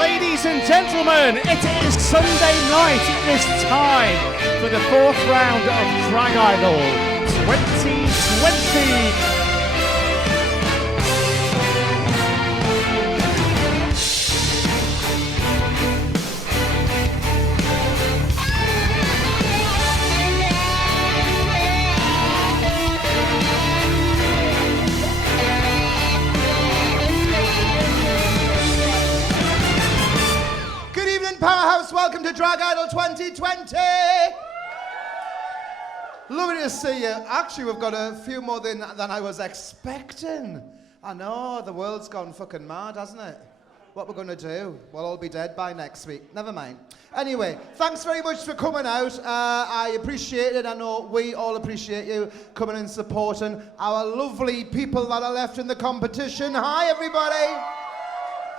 Ladies and gentlemen, it is Sunday night. It is time for the fourth round of Drag Idol 2020. Powerhouse, welcome to Drag Idol 2020. Lovely to see you. Actually, we've got a few more than I was expecting. I know, the world's gone fucking mad, hasn't it? What we're going to do? We'll all be dead by next week. Never mind. Anyway, thanks very much for coming out. I appreciate it. I know we all appreciate you coming and supporting our lovely people that are left in the competition. Hi, everybody.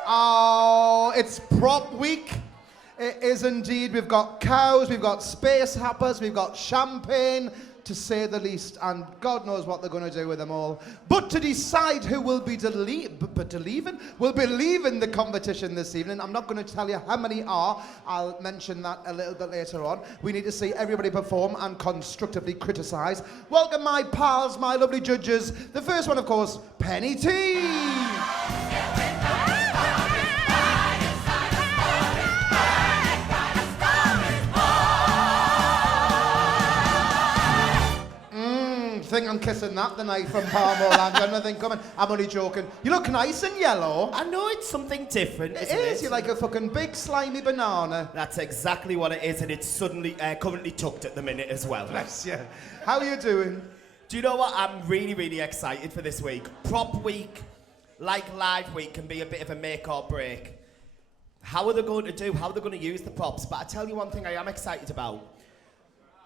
Oh, it's prop week. It is indeed. We've got cows, we've got space hoppers, we've got champagne, to say the least, and God knows what they're going to do with them all. But to decide who will be leaving the competition this evening, I'm not going to tell you how many are. I'll mention that a little bit later on. We need to see everybody perform and constructively criticise. Welcome my pals, my lovely judges. The first one, of course, Penny T. Think I'm kissing that the night from Palmer Land. Got nothing coming. I'm only joking. You look nice in yellow. I know it's something different, isn't it? It is. You're like a fucking big slimy banana. That's exactly what it is, and it's suddenly currently tucked at the minute as well. Bless you. How are you doing? Do you know what? I'm really, really excited for this week. Prop week, like live week, can be a bit of a make or break. How are they going to do? How are they going to use the props? But I tell you one thing I am excited about.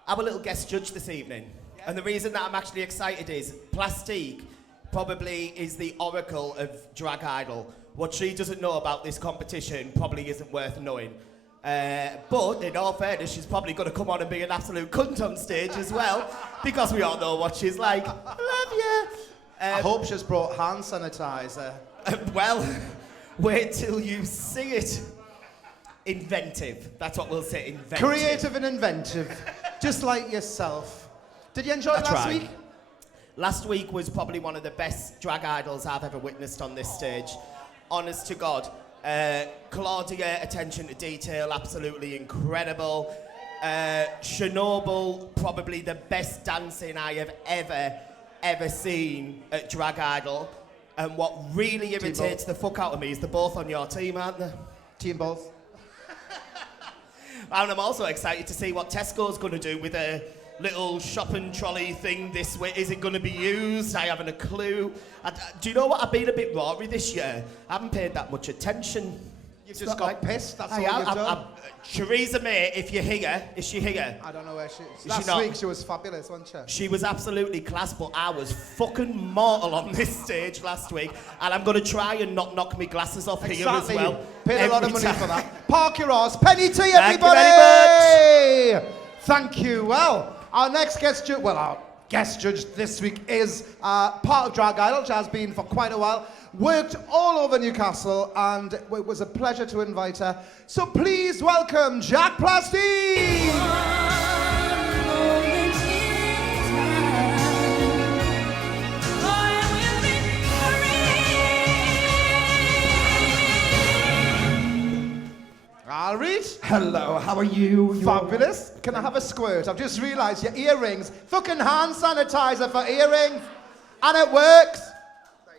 Our little guest judge this evening. And the reason that I'm actually excited is Plastique probably is the oracle of Drag Idol. What she doesn't know about this competition probably isn't worth knowing. But in all fairness, she's probably going to come on and be an absolute cunt on stage as well, because we all know what she's like. I love you. I hope she's brought hand sanitizer. Well, wait till you see it. Inventive. That's what we'll say, inventive. Creative and inventive. Just like yourself. Did you enjoy last week? Last week was probably one of the best Drag Idols I've ever witnessed on this stage. Honest to God. Claudia, attention to detail, absolutely incredible. Chernobyl, probably the best dancing I have ever seen at Drag Idol. And what really irritates the fuck out of me is they're both on your team, aren't they? Team both. And I'm also excited to see what Tesco's going to do with a little shopping trolley thing this way. Is it going to be used? I haven't a clue. Do you know what? I've been a bit rory this year. I haven't paid that much attention. You've just got pissed, that's all you've done. Theresa May, if you're here, is she here? I don't know where she is. Last week she was fabulous, wasn't she? She was absolutely class, but I was fucking mortal on this stage last week, and I'm going to try and not knock my glasses off here as well. Paid a lot of money for that. Park your arse. Penny T, everybody! Thank you very much. Thank you. Well, our next guest judge, our guest judge this week is part of Drag Idol. She has been for quite a while. Worked all over Newcastle, and it was a pleasure to invite her. So please welcome Jack Plastique! Alright. Hello, how are you? Fabulous. Can I have a squirt? I've just realised your earrings. Fucking hand sanitizer for earrings. And it works.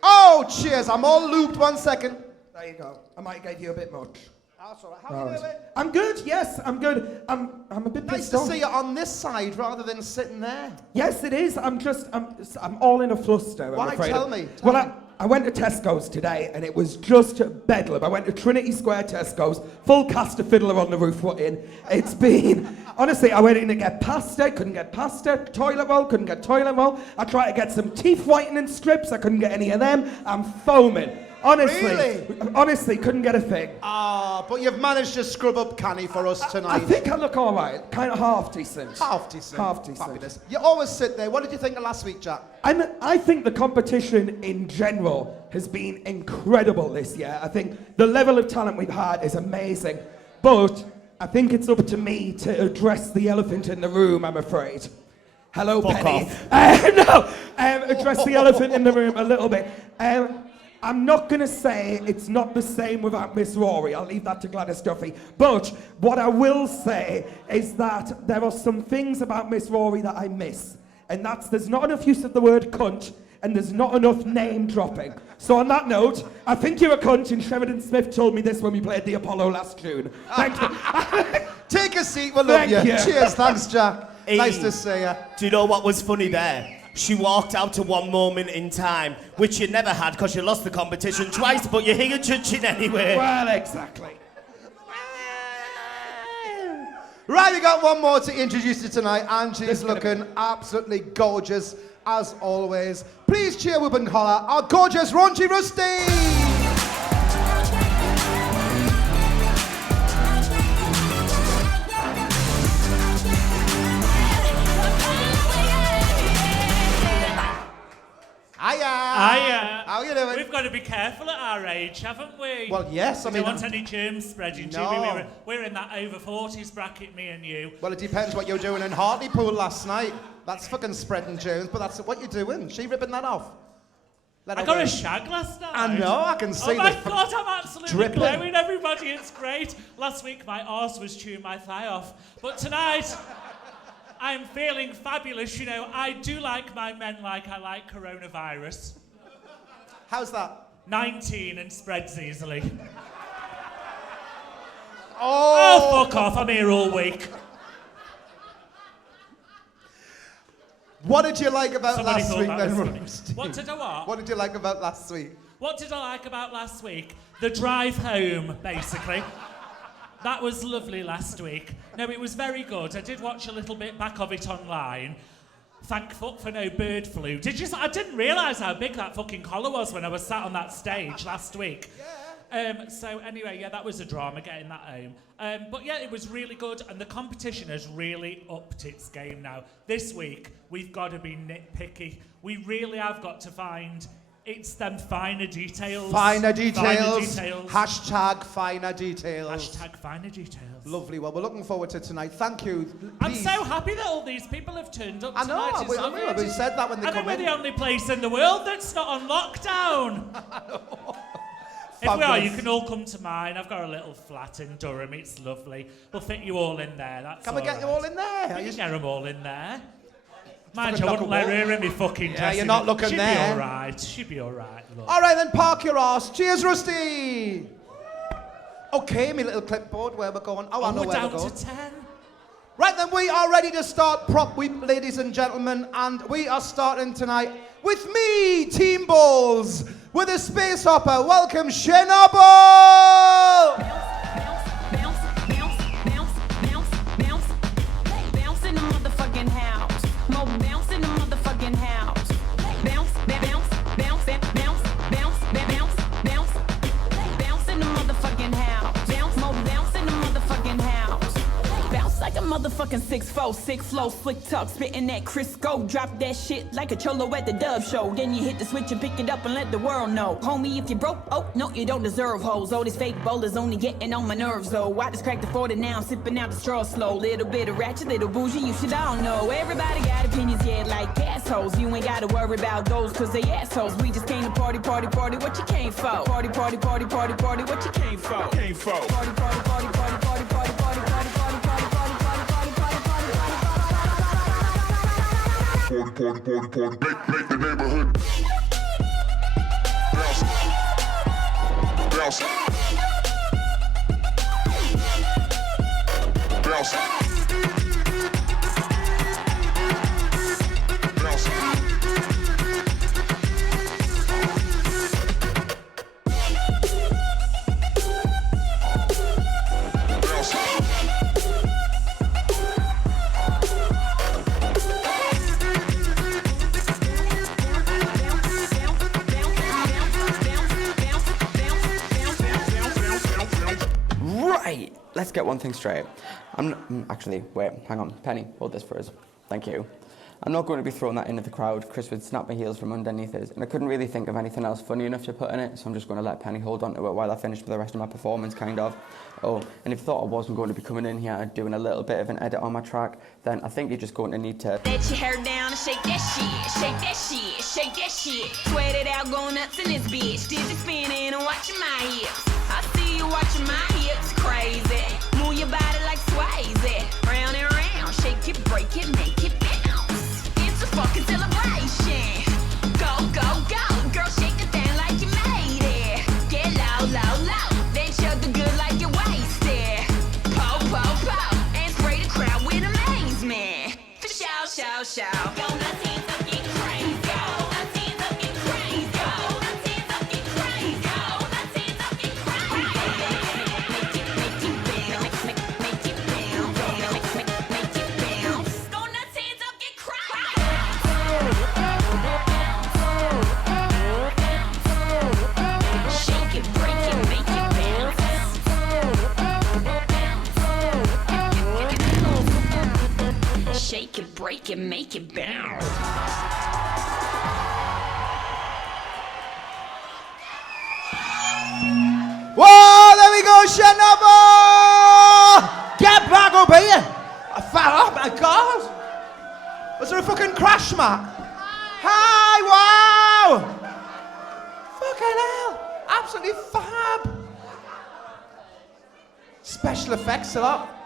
Oh, cheers. I'm all looped. 1 second. There you go. I might have gave you a bit much. That's all right. How are you doing? I'm good, yes, I'm good. I'm a bit nice pissed to off. see you on this side rather than sitting there. Yes, it is. I'm all in a fluster. Why? Tell me. I went to Tesco's today and it was just bedlam. I went to Trinity Square Tesco's, full cast of Fiddler on the Roof were in. It's been, honestly, I went in to get pasta, couldn't get pasta, toilet roll, couldn't get toilet roll. I tried to get some teeth whitening strips, I couldn't get any of them. I'm foaming. Honestly, couldn't get a thing. Ah, but you've managed to scrub up Canny for us tonight. I think I look all right. Kind of half decent. Half decent. Half decent. Fabulous. You always sit there. What did you think of last week, Jack? I think the competition in general has been incredible this year. I think the level of talent we've had is amazing. But I think it's up to me to address the elephant in the room, I'm afraid. Hello, Fuck Penny. off. Address the elephant in the room a little bit. I'm not going to say it's not the same without Miss Rory. I'll leave that to Gladys Duffy. But what I will say is that there are some things about Miss Rory that I miss. And that's there's not enough use of the word cunt and there's not enough name dropping. So on that note, I think you're a cunt and Sheridan Smith told me this when we played the Apollo last June. Thank you. Take a seat, we'll love you. Cheers, thanks, Jack. Hey, nice to see you. Do you know what was funny there? She walked out to one moment in time, which you never had because you lost the competition twice, but you're here judging anyway. Well, exactly. Right, we got one more to introduce you tonight, and she's looking absolutely gorgeous, as always. Please cheer, whoop and holler, our gorgeous Raunchy Rusty! Hiya. How you doing? We've got to be careful at our age, haven't we? Well, yes. We don't want any germs spreading, do No. we? We're in that over 40s bracket, me and you. Well, it depends what you're doing in Hartlepool last night. That's fucking spreading germs, but that's what you're doing. She ripping that off. I got a shag last night. I know, I can see Oh my the God, I'm absolutely dripping. glowing, everybody. It's great. Last week, my arse was chewing my thigh off. But tonight, I'm feeling fabulous. You know, I do like my men like I like coronavirus. How's that? 19 and spreads easily. Oh! Oh, fuck off. I'm here all week. What did you like about Somebody last thought week that then, was funny. Rusty? What did I what? What did you like about last week? What did I like about last week? The drive home, basically. That was lovely last week. No, it was very good. I did watch a little bit back of it online. Thank fuck for no bird flu. I didn't realise how big that fucking collar was when I was sat on that stage last week. So anyway, yeah, that was a drama getting that home. But yeah, it was really good, and the competition has really upped its game now. This week, we've got to be nitpicky. We really have got to find it's them finer details. Finer details. Finer details. Hashtag finer details. Hashtag finer details. Lovely. Well, we're looking forward to tonight. Thank you. I'm Please. so happy that all these people have turned up I know. tonight. It's lovely. We said that when they And come we're in. the only place in the world that's not on lockdown. If we are, you can all come to mine. I've got a little flat in Durham. It's lovely. We'll fit you all in there. That's Can we get you all in there? You can get them all in there. Mind Fucking you, I knock wouldn't a let wall. her in me fucking dressing. you're not looking She'd there. She'd be all right. She'd be all right. Look. All right, then park your arse. Cheers, Rusty. Okay, my little clipboard. Where we're going? Oh, I know we're where down we're going. to 10. Right then, we are ready to start Prop Week, ladies and gentlemen, and we are starting tonight with me, Team Balls, with a space hopper. Welcome, Chernobyl! Bounce in the motherfucking house. Mo bounce in the motherfucking house. Bounce, bounce, bounce, bounce, bounce, bounce, bounce. Bounce in the motherfucking house. Bounce, mo bounce in the motherfucking house. Bounce like a motherfucking 6'4", sick flow, slick talk, spitting that Crisco. Drop that shit like a cholo at the Dove Show. Then you hit the switch and pick it up and let the world know. Homie, if you broke, oh, no, you don't deserve hoes. All these fake bowlers only getting on my nerves, though. I just cracked the 40 now, I'm sipping out the straw slow. Little bit of ratchet, little bougie, you should all know. Everybody got opinions, yeah, like assholes. You ain't gotta worry about those, cause they assholes. We just came to party, party, party, what you came for? Party, party, party, party, party, what you came for? Came for. Party, party, party, party, party, party, party, party, party, party, party, party, party, party, party, Party, make the neighborhood bounce, bounce, bounce, bounce. let's get one thing straight. Actually, wait, hang on. Penny, hold this for us. Thank you. I'm not going to be throwing that into the crowd. Chris would snap my heels from underneath us, and I couldn't really think of anything else funny enough to put in it, so I'm just going to let Penny hold on to it while I finish with the rest of my performance, kind of. Oh, and if you thought I wasn't going to be coming in here doing a little bit of an edit on my track, then I think you're just going to need to... Let your hair down and shake that shit, shake that shit, shake that shit. Sweat it out, go nuts in this bitch. Dizzy spinning and watching my hips. I see you watching my hips, crazy. Move your body like Swayze. Round and round, shake it, break it, make it bounce. It's a fucking celebration. Go, go, go, girl, shake the thing like you made it. Get low, low, low, then chug the good like you're wasted. Po, po, po, and spray the crowd with amazement. Shout, shout, shout. Go nuts, hands up, get crazy. Go nuts, hands up, get crazy. Go nuts, hands up, get crazy. Go nuts, hands up, get crazy. Make it bounce, make it bounce, make it bounce. Go nuts, hands up, get crazy. Shake it, break it, make it bounce. Shake it, break it, make it bounce. Whoa, there we go, Shenobo! Get back up here! Oh my God! Was there a fucking crash, Matt? Hi, wow! Fucking hell! Absolutely fab! Special effects a lot.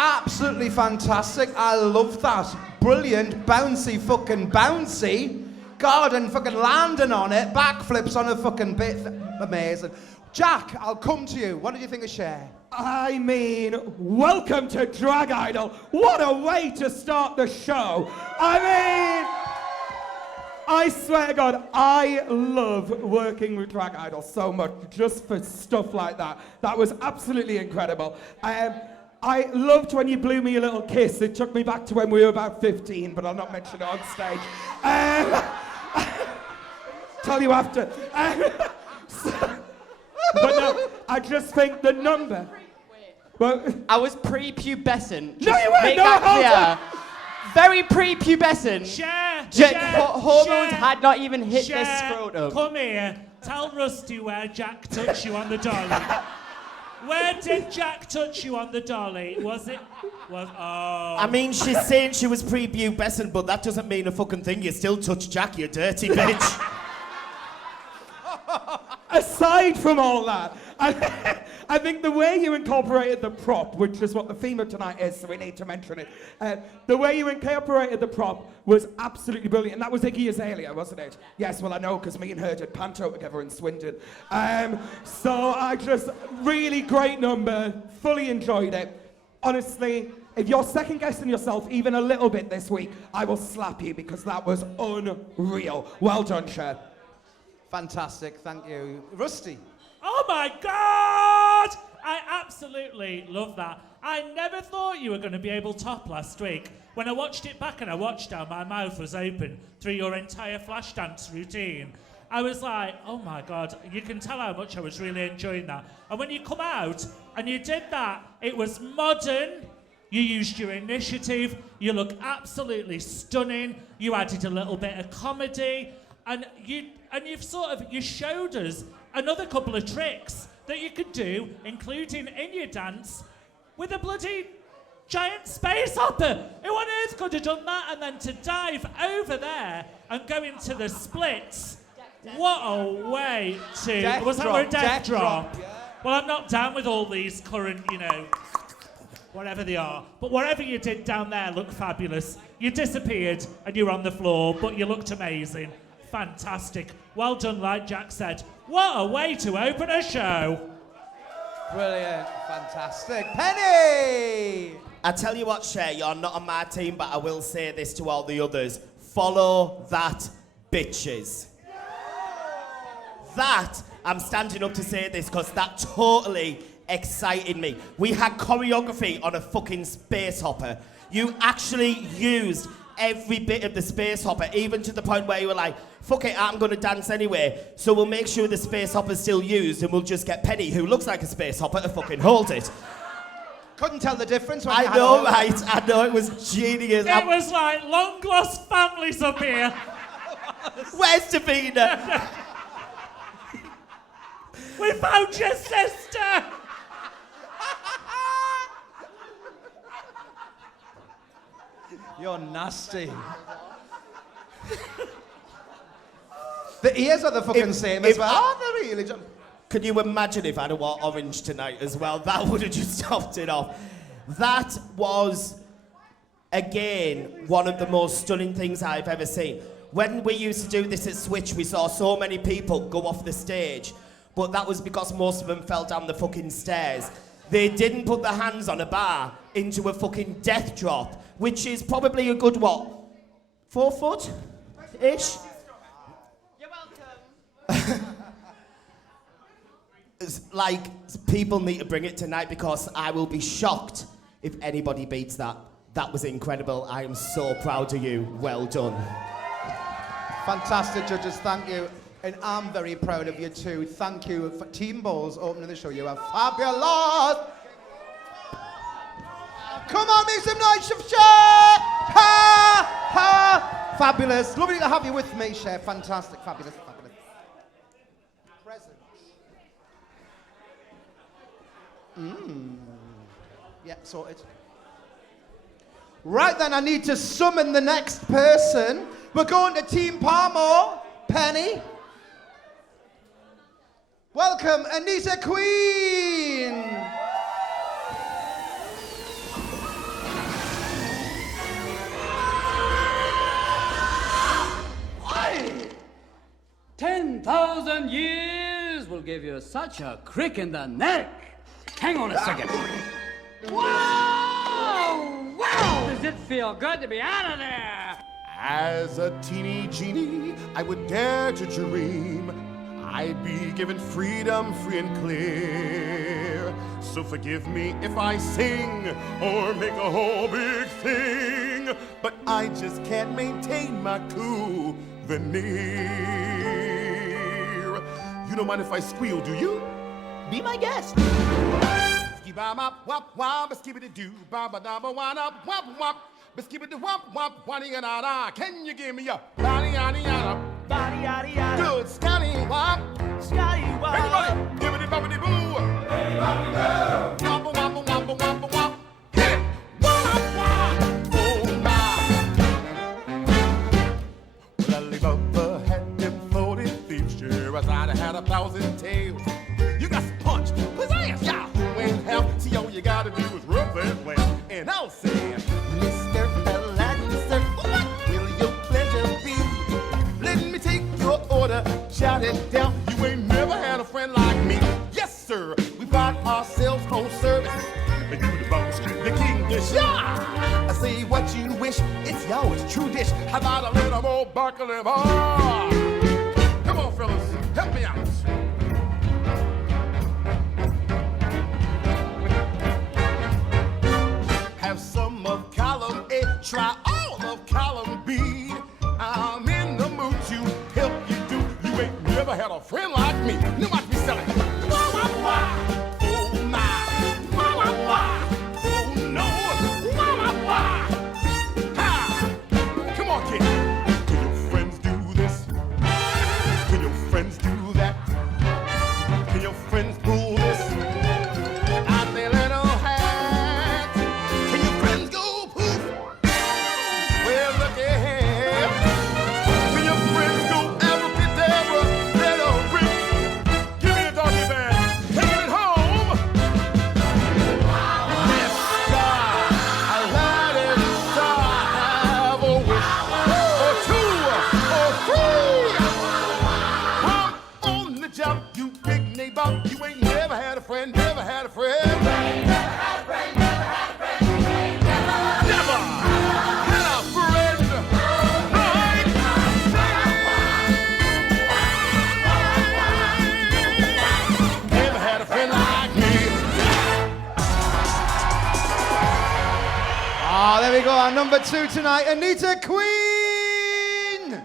Absolutely fantastic. I love that. Brilliant, bouncy, fucking bouncy. God, and fucking landing on it, backflips on a fucking bit. Amazing. Jack, I'll come to you. What did you think of Cher? I mean, welcome to Drag Idol. What a way to start the show. I mean, I swear to God, I love working with Drag Idol so much, just for stuff like that. That was absolutely incredible. I loved when you blew me a little kiss. It took me back to when we were about 15, but I'll not mention it on stage. Tell you after. But no, I just think the number. Well, I was pre-pubescent. No, you weren't. Make No, that hold clear. on. Very pre-pubescent. Hormones had not even hit Cher, this scrotum. Come here. Tell Rusty where Jack touched you on the dolly. Where did Jack touch you on the dolly? Was it? I mean, she's saying she was pre-pubescent, but that doesn't mean a fucking thing. You still touch Jack, you dirty bitch. Aside from all that, I think the way you incorporated the prop, which is what the theme of tonight is, so we need to mention it. The way you incorporated the prop was absolutely brilliant. And that was Iggy Azalea, wasn't it? Yes, well, I know, because me and her did Panto together in Swindon. So I just, really great number, fully enjoyed it. Honestly, if you're second guessing yourself even a little bit this week, I will slap you, because that was unreal. Well done, Cher. Fantastic, thank you. Rusty. Oh my God! I absolutely love that. I never thought you were going to be able to top last week. When I watched it back and I watched how my mouth was open through your entire flash dance routine, I was like, oh my God, you can tell how much I was really enjoying that. And when you come out and you did that, it was modern. You used your initiative. You look absolutely stunning. You added a little bit of comedy. And you showed us another couple of tricks that you could do, including in your dance, with a bloody giant space hopper. Who on earth could have done that? And then to dive over there and go into the splits. What a way to... Death was that drop, for a death drop? drop? Well, I'm not down with all these current, whatever they are. But whatever you did down there looked fabulous. You disappeared and you were on the floor, but you looked amazing. Fantastic. Well done, like Jack said. What a way to open a show. Brilliant, fantastic. Penny! I tell you what, Cher, you're not on my team, but I will say this to all the others. Follow that, bitches. That, I'm standing up to say this because that totally excited me. We had choreography on a fucking space hopper. You actually used every bit of the space hopper, even to the point where you were like, fuck it, I'm going to dance anyway, so we'll make sure the space hopper's still used and we'll just get Penny, who looks like a space hopper, to fucking hold it. Couldn't tell the difference when you I had know, it. right? I know, it was genius. It was like long lost families up here. Where's Davina? We found your sister. You're nasty. The ears are the fucking same as well. Aren't they really? Could you imagine if I'd have worn orange tonight as well? That would have just topped it off. That was, again, one of the most stunning things I've ever seen. When we used to do this at Switch, we saw so many people go off the stage, but that was because most of them fell down the fucking stairs. They didn't put their hands on a bar into a fucking death drop, which is probably a good, what, 4 foot-ish? You're welcome. It's like, people need to bring it tonight because I will be shocked if anybody beats that. That was incredible. I am so proud of you. Well done. Fantastic, judges. Thank you. And I'm very proud of you too. Thank you for Team Balls opening the show. You are fabulous. Come on, make some noise, Chef. Ha! Ha! Fabulous. Lovely to have you with me, Chef. Fantastic. Fabulous. Fabulous. Yeah, sorted. Right then, I need to summon the next person. We're going to Team Palmore. Penny. Welcome, ANNITA Queen. Aye. 10,000 years will give you such a crick in the neck. Hang on a second. Wow! Wow! Does it feel good to be out of there? As a teeny genie, I would dare to dream I'd be given freedom free and clear. So forgive me if I sing or make a whole big thing, but I just can't maintain my cool veneer. You don't mind if I squeal, do you? Be my guest. Can you give me a body yada yada? Body yada yada. Good Scotty wop. Scotty wop. Everybody, give it a boppity boo. Wop wop wop wop wop. Hit it. Wop wop. Oh my. Well, Alibaba had them 40 thieves. Sure as I'd had 1,000 tails. You got some punch. Pizzazz, Yahoo and hell. See, all you gotta do is rub that well. And I'll say, Mr. Aladdin, sir, what will your pleasure be? Let me take your order, shout it down. You ain't never had a friend like me. Yes, sir, we bought ourselves home service. And you the boss, the king dish. Yeah! I say what you wish, it's yours, true dish. How about a little more broccoli bar? Come on, fellas, help me out. Have some of column A, try all of column B. I'm in the mood to help you do. You ain't never had a friend like me. You must be selling. Wah, wah, wah. Oh my. Wah, wah, wah. Oh no. Wah, wah, wah. Ha. Come on, kid. Can your friends do this? Can your friends do that? Can your friends pull this? Out their little hat. Can your friends go poof? Well, look here. Can your friends go abracadabra? Little bricks. Give me a doggy bag. Taking it home. Yes, God. I let it start. Have a wish or two or three. And number 2 tonight, ANNITA Queen!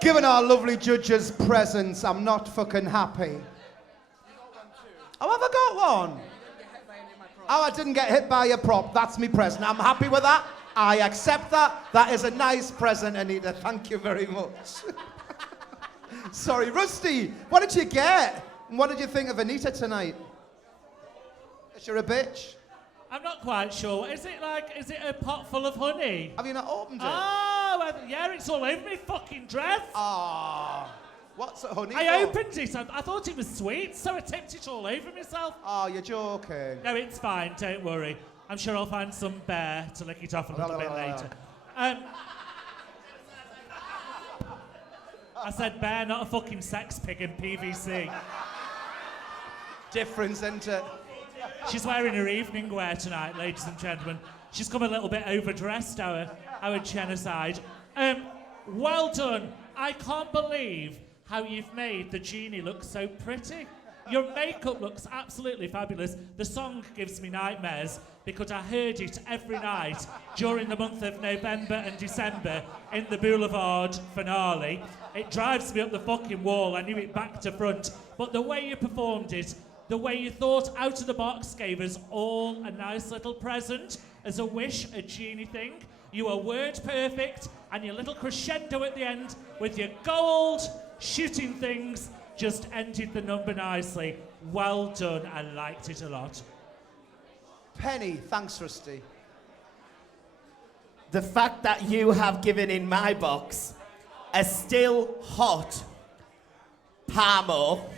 Given our lovely judges' presence, I'm not fucking happy. Oh, have I got one? Oh, I didn't get hit by a prop. That's me present. I'm happy with that. I accept that. That is a nice present, ANNITA. Thank you very much. Sorry, Rusty, what did you get? And what did you think of ANNITA tonight? Is she a bitch? I'm not quite sure. Is it a pot full of honey? Have you not opened it? Oh, yeah, it's all over me fucking dress. Ah, what's it, honey? I opened it. I thought it was sweet, so I tipped it all over myself. Oh, you're joking. No, it's fine. Don't worry. I'm sure I'll find some bear to lick it off a little bit later. I said bear, not a fucking sex pig in PVC. Difference, isn't it? She's wearing her evening wear tonight, ladies and gentlemen. She's come a little bit overdressed, our genocide. Well done. I can't believe how you've made the genie look so pretty. Your makeup looks absolutely fabulous. The song gives me nightmares because I heard it every night during the month of November and December in the Boulevard finale. It drives me up the fucking wall. I knew it back to front. But the way you performed it, the way you thought out of the box, gave us all a nice little present as a wish, a genie thing. You were word perfect, and your little crescendo at the end with your gold shooting things just ended the number nicely. Well done. I liked it a lot. Penny, thanks, Rusty. The fact that you have given in my box a still hot Parmo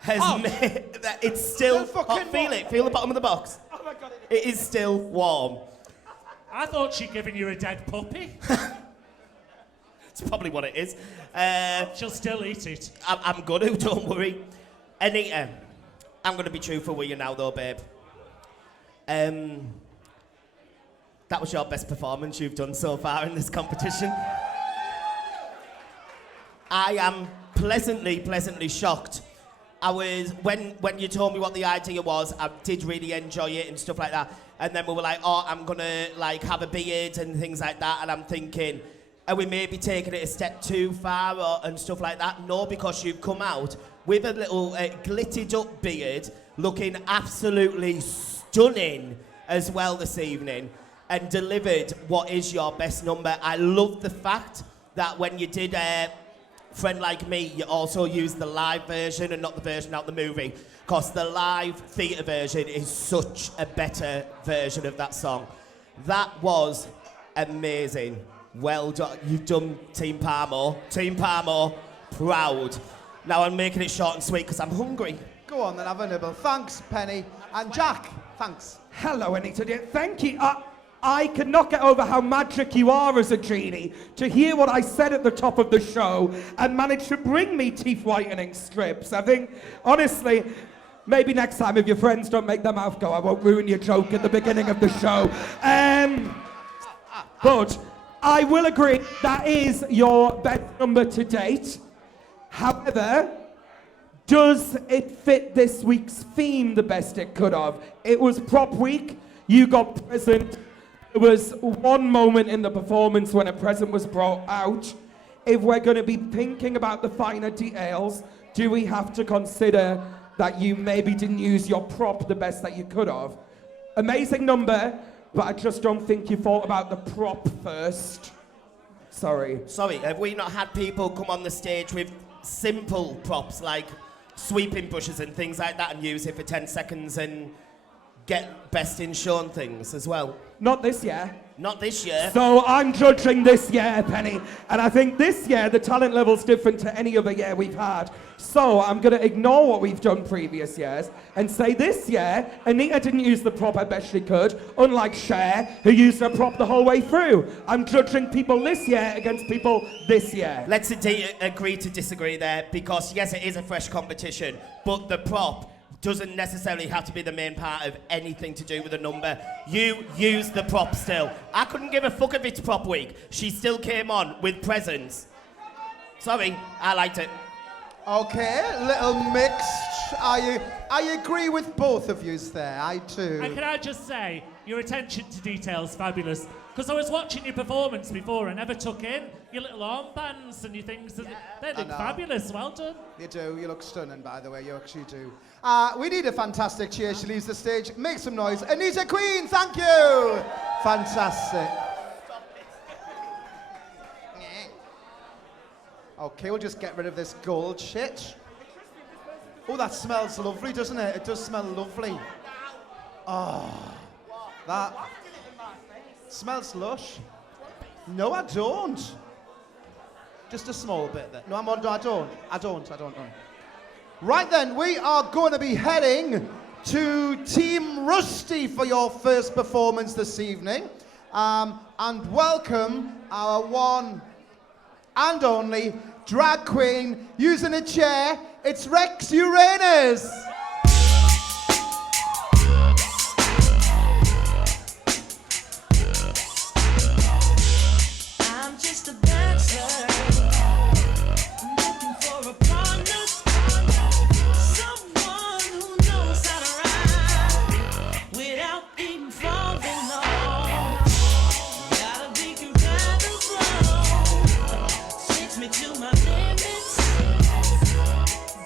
has made that it's still hot. Feel it. Feel the bottom of the box. Oh my God. It is still warm. I thought she'd given you a dead puppy. It's probably what it is. She'll still eat it. I'm gonna, don't worry. ANNITA, I'm gonna be truthful with you now though, babe. That was your best performance you've done so far in this competition. I am pleasantly shocked. I was, when you told me what the idea was, I did really enjoy it and stuff like that. And then we were like, oh, I'm gonna like have a beard and things like that. And I'm thinking, are we maybe taking it a step too far and stuff like that? No, because you've come out with a little glittered up beard, looking absolutely stunning as well this evening, and delivered what is your best number. I love the fact that when you did Friend Like Me, you also used the live version and not the version out the movie, because the live theatre version is such a better version of that song. That was amazing. Well done. You've done Team Parmo. Team Parmo, proud. Now I'm making it short and sweet because I'm hungry. Go on then, have a nibble. Thanks, Penny. And Jack, thanks. Hello, ANNITA dear. Thank you. I cannot get over how magic you are as a genie. To hear what I said at the top of the show and manage to bring me teeth whitening strips. I think, honestly, maybe next time if your friends don't make their mouth go, I won't ruin your joke at the beginning of the show. But I will agree that is your best number to date. However, does it fit this week's theme the best it could have? It was prop week. You got present. There was one moment in the performance when a present was brought out. If we're going to be thinking about the finer details, do we have to consider that you maybe didn't use your prop the best that you could have? Amazing number, but I just don't think you thought about the prop first. Sorry. Sorry, have we not had people come on the stage with simple props like sweeping brushes and things like that and use it for 10 seconds and get best in shown things as well? Not this year. Not this year. So I'm judging this year, Penny. And I think this year the talent level's different to any other year we've had. So I'm going to ignore what we've done previous years and say this year, ANNITA didn't use the prop as best she could, unlike CHER, who used her prop the whole way through. I'm judging people this year against people this year. Let's agree to disagree there, because yes, it is a fresh competition, but the prop doesn't necessarily have to be the main part of anything to do with the number. You used the prop still. I couldn't give a fuck if it's prop week. She still came on with presents. Sorry, I liked it. Okay, little mixed. I agree with both of yous there. I too. And can I just say, Your attention to detail's fabulous. Because I was watching your performance before, I never took in your little armbands and your things. They look fabulous. Well done. You do. You look stunning, by the way. You actually do. We need a fantastic cheer. She leaves the stage. Make some noise. ANNITA Queen, thank you. Fantastic. Okay, we'll just get rid of this gold shit. Oh, that smells lovely, doesn't it? It does smell lovely. Oh, that smells lush. No, I don't. Just a small bit there. No, I don't. Right then, we are going to be heading to Team Rusty for your first performance this evening. And welcome our one and only drag queen using a chair. It's Rex URANUS. I'm just a dancer, looking for a partner, someone who knows how to ride without even falling off. Gotta be compatible, takes me to my limits.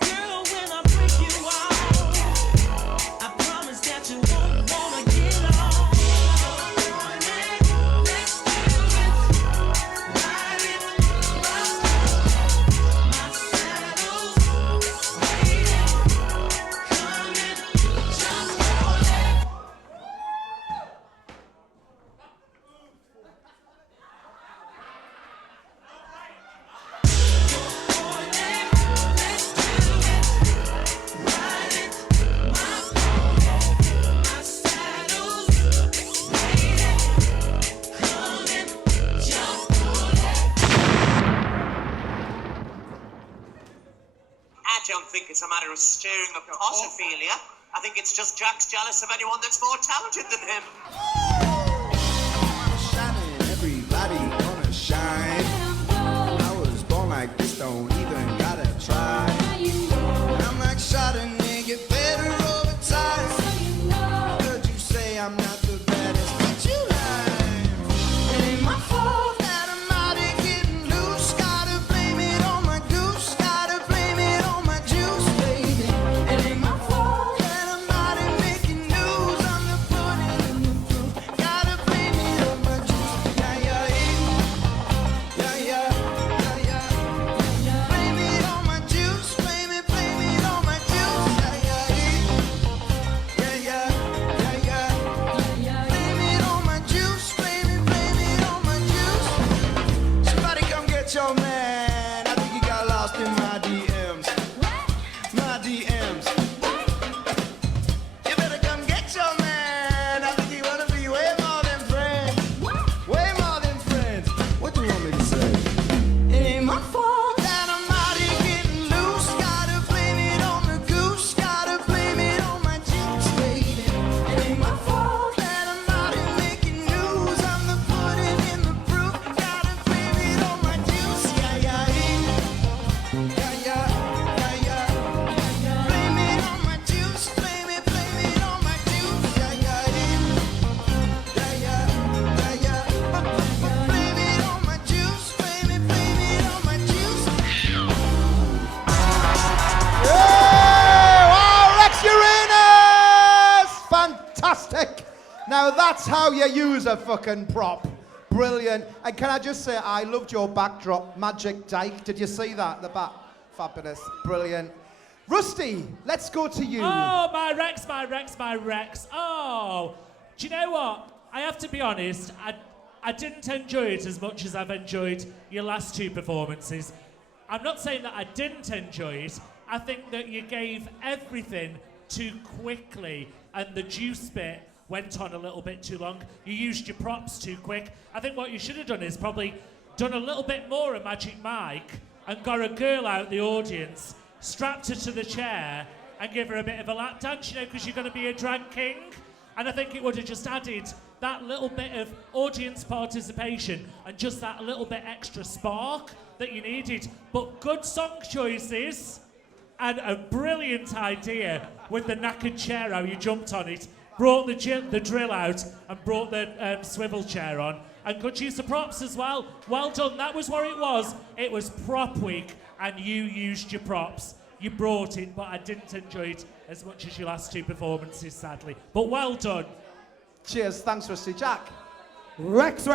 Girl, when I break you off, I promise that you won't wanna get off. I don't think it's a matter of stirring up possophilia. I think it's just Jack's jealous of anyone that's more talented than him. Shining, everybody gonna shine. I was born like this, don't even gotta try. I'm like Chardonnay, get better over time. Heard you say I'm not the baddest, but you lie. It ain't my fault that I'm out here getting loose. Gotta blame it on my goose. Gotta blame it on my juice, baby. It ain't my fault that I'm out here making news. I'm the pudding in the fruit. Gotta blame it on my juice. Blame it on my juice. Blame it on my juice. Blame it on my juice. Blame it on my juice. Somebody come get your man. I think he got lost in my DMs. My DMs. You better come get your man. I think he wanna be way more than friends. Way more than friends. What do you want me to say? It ain't my fault that I'm out here getting loose. Gotta blame it on the goose. Gotta blame it on my juice, baby. It ain't my fault that I'm out here making news. I'm the pudding in the fruit. Gotta blame it on my juice. Blame it on my juice. Blame it on my juice. Blame it on my juice. Blame it on my juice. Wow, Rex URANUS! Fantastic. Now that's how you use a fucking prop. Brilliant. And can I just say, I loved your backdrop, Magic Dyke. Did you see that? The back. Fabulous. Brilliant. Rusty, let's go to you. Oh, my Rex. Oh, do you know what? I have to be honest, I didn't enjoy it as much as I've enjoyed your last two performances. I'm not saying that I didn't enjoy it. I think that you gave everything too quickly, and the juice bit went on a little bit too long. You used your props too quick. I think what you should have done is probably done a little bit more of Magic Mike and got a girl out the audience, strapped her to the chair and give her a bit of a lap dance, you know, because you're going to be a drag king. And I think it would have just added that little bit of audience participation and just that little bit extra spark that you needed. But good song choices and a brilliant idea with the knackered chair, how you jumped on it. brought the drill out and brought the swivel chair on, and good use of props as well. Well done, that was what it was. It was prop week, and you used your props. You brought it, but I didn't enjoy it as much as your last two performances, sadly. But well done. Cheers, thanks, Rusty. Jack. Rex,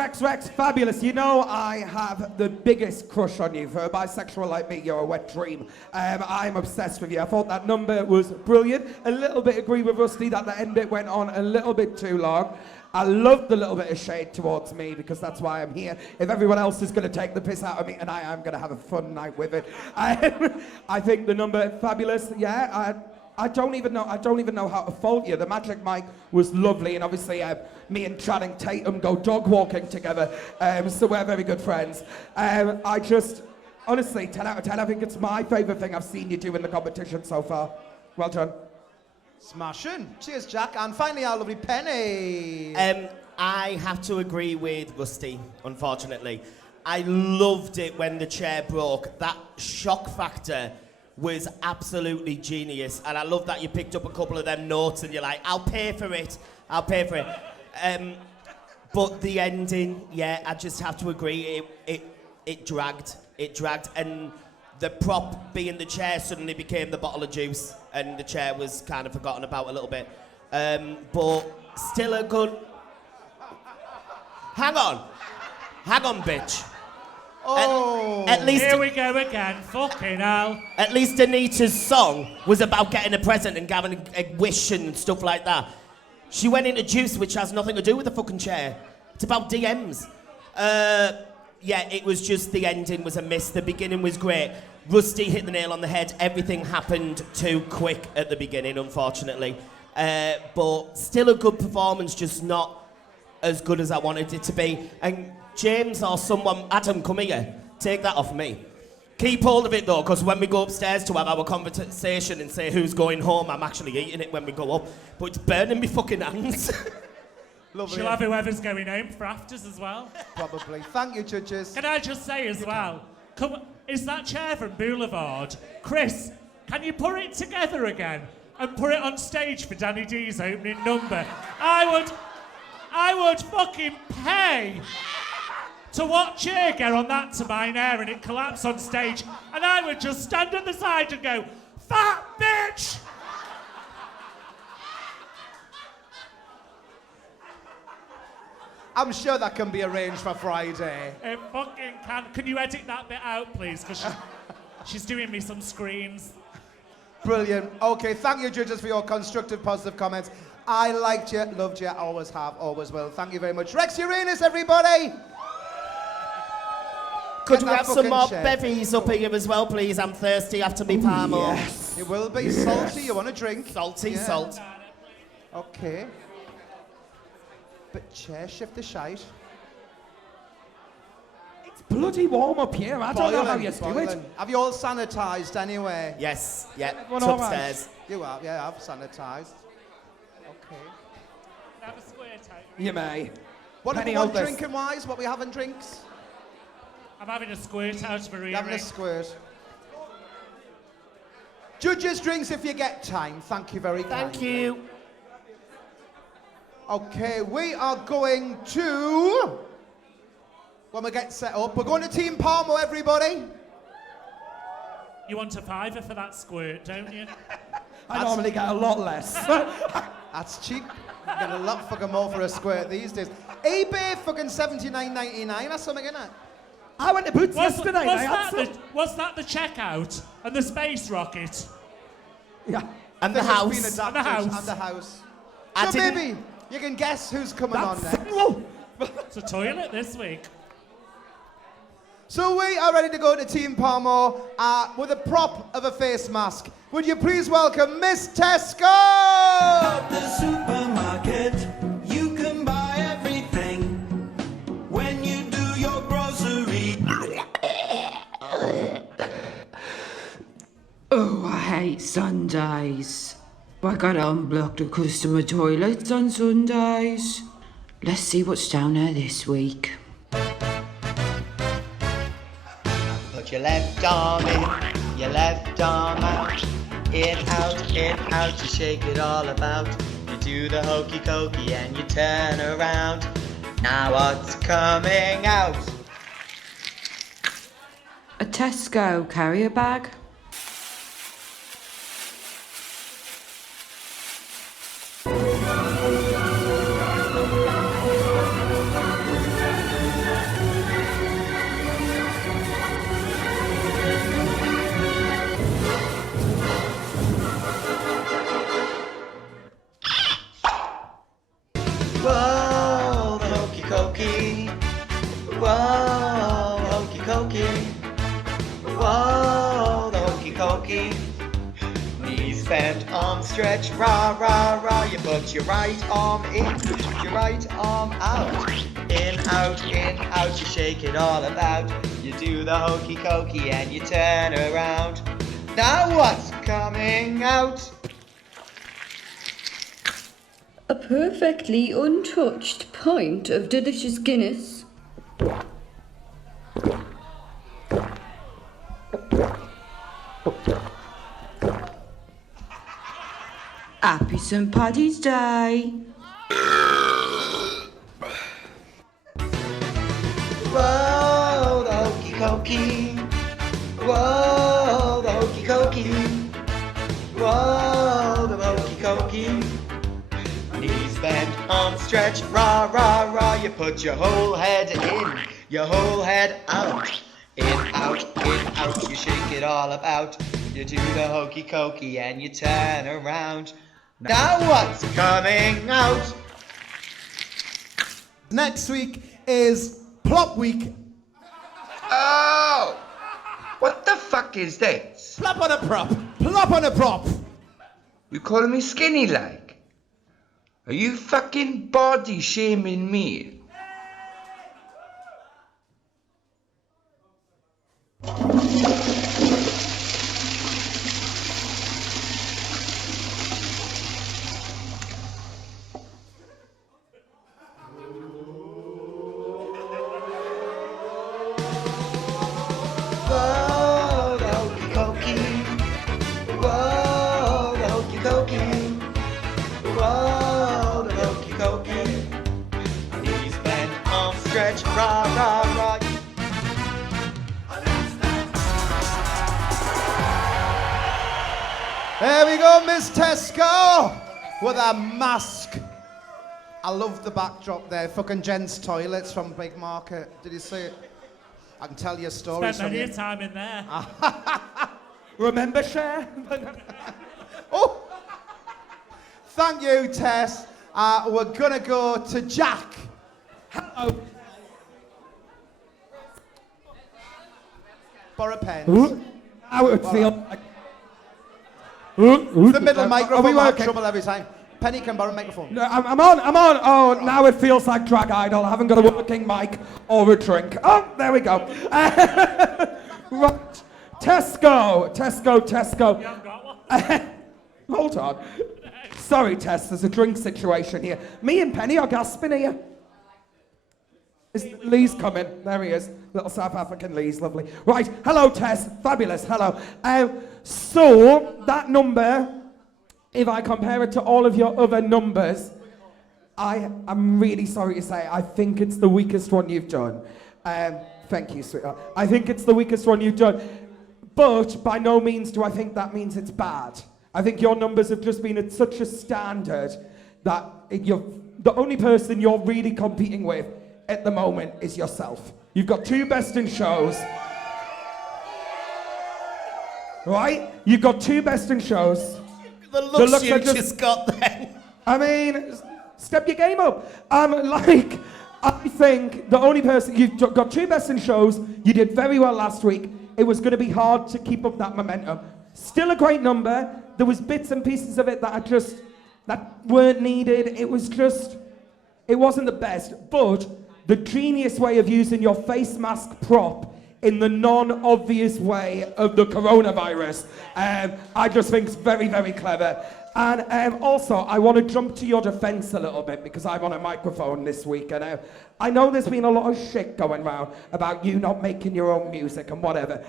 fabulous. You know I have the biggest crush on you. For a bisexual like me, you're a wet dream. I'm obsessed with you. I thought that number was brilliant. A little bit agree with Rusty that the end bit went on a little bit too long. I loved the little bit of shade towards me because that's why I'm here. If everyone else is going to take the piss out of me, and I am going to have a fun night with it. I think the number fabulous. Yeah, I don't even know how to fault you. The Magic Mike was lovely, and obviously me and Channing Tatum go dog walking together, so we're very good friends. I just, honestly, 10 out of 10, I think it's my favourite thing I've seen you do in the competition so far. Well done. Smashing. Cheers, Jack. And finally, our lovely Penny. I have to agree with Rusty, unfortunately. I loved it when the chair broke. That shock factor was absolutely genius, and I love that you picked up a couple of them notes and you're like, I'll pay for it. But the ending, yeah, I just have to agree, it dragged, and the prop being the chair suddenly became the bottle of juice, and the chair was kind of forgotten about a little bit. But still a good... Hang on, bitch. Oh, at least here we go again. Fucking hell. At least Anita's song was about getting a present and having a wish and stuff like that. She went into juice, which has nothing to do with the fucking chair. It's about DMs. Yeah, it was just the ending was a miss. The beginning was great. Rusty hit the nail on the head. Everything happened too quick at the beginning, unfortunately. But still a good performance, just not as good as I wanted it to be. And James or someone, Adam, come here. Take that off me. Keep hold of it though, because when we go upstairs to have our conversation and say who's going home, I'm actually eating it when we go up. But it's burning me fucking hands. Lovely. She'll have whoever's going home for afters as well. Probably. Thank you, judges. Can I just say as well, is that chair from Boulevard? Chris, can you put it together again and put it on stage for Danny D's opening number? I would fucking pay to watch her get on that to mine air and it collapse on stage, and I would just stand at the side and go, fat bitch! I'm sure that can be arranged for Friday. It fucking can. Can you edit that bit out, please? Because she's doing me some screams. Brilliant. Okay, thank you, judges, for your constructive, positive comments. I liked you, loved you, always have, always will. Thank you very much. Rex Uranus, everybody! Could we have some more bevies up here as well, please? I'm thirsty after me Parmo. Yes. It will be salty. You want a drink? Salty, Yeah. salt. Okay. But chair shift the shite. It's bloody warm up here. I don't know how you do it. Have you all sanitised anyway? Yes, yeah. Everyone It's all upstairs. You have, yeah, I've sanitised. Okay. That was square tight. You may. What Penny, do we want hold this. drinking wise? What we having drinks? I'm having a squirt out of a Having a squirt. Judges drinks if you get time. Thank you very much. Thank you. Okay, we are going to... When we get set up, we're going to Team Palmo, everybody. You want a fiver for that squirt, don't you? I normally get a lot less. That's cheap. You get a lot fucking more for a squirt these days. eBay fucking $79.99 or something, innit? I went to Boots yesterday. Was that the checkout and the space rocket? Yeah. And the It's house. been adapted, And the house. And the house. I So didn't- baby, you can guess who's coming on That's next. single. It's a toilet this week. So we are ready to go to Team Palmo with a prop of a face mask. Would you please welcome Miss Tesco? At the supermarket, you can buy everything. When you do your grocery. Oh, I hate Sundays. I gotta unblock the customer toilets on Sundays. Let's see what's down there this week. Put your left arm in, your left arm out. In, out, you shake it all about. You do the hokey cokey and you turn around. Now what's coming out? A Tesco carrier bag. Whoa, the hokey cokey. Whoa, the hokey cokey. Whoa, the hokey cokey. Knees bent, arms stretched, rah, rah, rah. You put your right arm in, your right arm out. In, out, you shake it all about. You do the hokey cokey and you turn around. Now what's coming out? A perfectly untouched pint of delicious Guinness. Happy St. Paddy's Day. Whoa, the hokey cokey. Whoa, the hokey cokey. Whoa, the hokey cokey. Knees bent, arms stretched, rah, rah, rah. You put your whole head in, your whole head out. In, out, you shake it all about. You do the hokey cokey and you turn around. Now what's coming out? Next week is Plop Week. Oh! What the fuck is this? Plop on a prop. Plop on a prop. You calling me skinny like? Are you fucking body shaming me? Whoa, the hokey cokey. Whoa, the hokey cokey. Whoa, the hokey cokey. Knees bent, arms stretched, rah, rah, rah. There we go, Miss Tesco, with a mask. I love the backdrop there. Fucking gents' toilets from Big Market. Did you see it? I can tell you stories Spent from many you. a time in there. Remember, Cher? Oh! Thank you, Tess. We're gonna go to Jack. Hello. Borrow pens. I would feel like... The middle Are microphone we will have working? trouble every time. Penny can borrow a microphone. No, I'm on. Oh, now it feels like Drag Idol. I haven't got a working mic or a drink. Oh, there we go. Right. Tesco. You haven't got one? Hold on. Sorry, Tess, there's a drink situation here. Me and Penny are gasping here. Is Lee's coming? There he is. Little South African Lee's lovely. Right, hello, Tess. Fabulous, hello. So, that number, if I compare it to all of your other numbers, I'm really sorry to say, I think it's the weakest one you've done. Thank you, sweetheart. I think it's the weakest one you've done. But by no means do I think that means it's bad. I think your numbers have just been at such a standard that the only person you're really competing with at the moment is yourself. You've got 2 best in shows. Right? You've got 2 best in shows. The looks you just got then. I mean, step your game up. I think the only person, you've got 2 best in shows, you did very well last week. It was going to be hard to keep up that momentum. Still a great number. There was bits and pieces of it that weren't needed. It wasn't the best. But the genius way of using your face mask prop in the non-obvious way of the coronavirus, I just think it's very, very clever. And also, I want to jump to your defense a little bit because I'm on a microphone this week, and I know there's been a lot of shit going around about you not making your own music and whatever.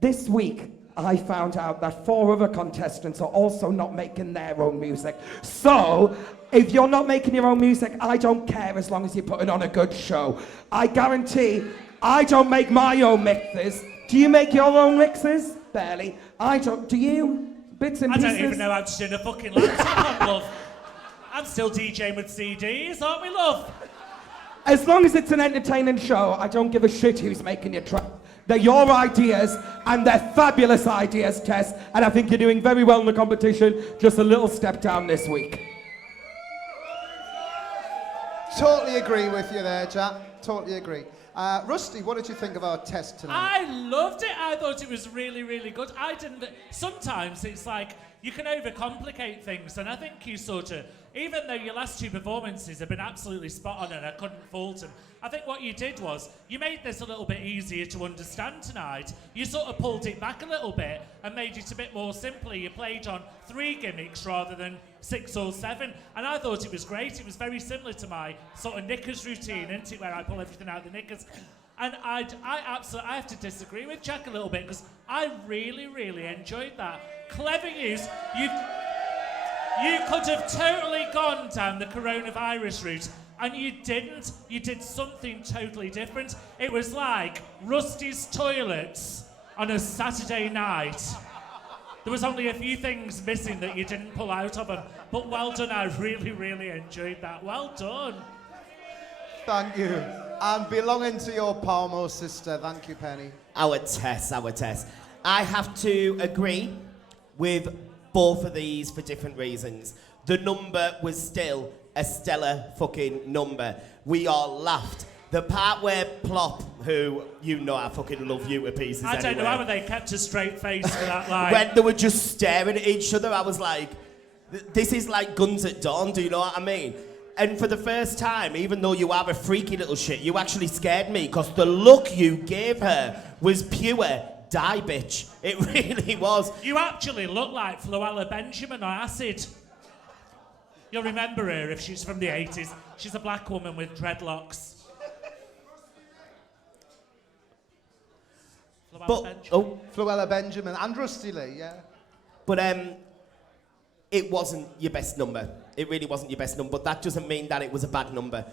This week, I found out that 4 other contestants are also not making their own music. So, if you're not making your own music, I don't care as long as you're putting on a good show. I guarantee I don't make my own mixes. Do you make your own mixes? Barely. I don't. Do you? Bits and pieces? I don't even know how to turn a fucking laptop on, love. I'm still DJing with CDs, aren't we, love? As long as it's an entertaining show, I don't give a shit who's making your track. They're your ideas, and they're fabulous ideas, Tess, and I think you're doing very well in the competition. Just a little step down this week. Totally agree with you there, Jack. Totally agree. Rusty, what did you think of our test tonight? I loved it. I thought it was really, really good. Sometimes it's like you can overcomplicate things, and I think you sort of, even though your last 2 performances have been absolutely spot on and I couldn't fault them, I think what you did was you made this a little bit easier to understand tonight. You sort of pulled it back a little bit and made it a bit more simpler. You played on 3 gimmicks rather than 6 or 7, and I thought it was great. It was very similar to my sort of knickers routine, isn't it, where I pull everything out of the knickers. And I have to disagree with Jack a little bit because I really, really enjoyed that. Clever use. You could have totally gone down the coronavirus route, and you didn't. You did something totally different. It was like Rusty's toilets on a Saturday night. There was only a few things missing that you didn't pull out of them. But well done, I really, really enjoyed that. Well done. Thank you. And belonging to your Powerhouse sister, thank you, Penny. Our Tess. I have to agree with both of these for different reasons. The number was still a stellar fucking number. We all laughed. The part where Plop, who you know I fucking love you to pieces I don't anyway, know how they kept a straight face for that line. when they were just staring at each other, I was like, this is like Guns at Dawn, do you know what I mean? And for the first time, even though you are a freaky little shit, you actually scared me because the look you gave her was pure die bitch. It really was. You actually look like Floella Benjamin on acid. You'll remember her if she's from the 80s. She's a black woman with dreadlocks. Floella Benjamin and Rusty Lee, yeah. But it wasn't your best number. It really wasn't your best number. But that doesn't mean that it was a bad number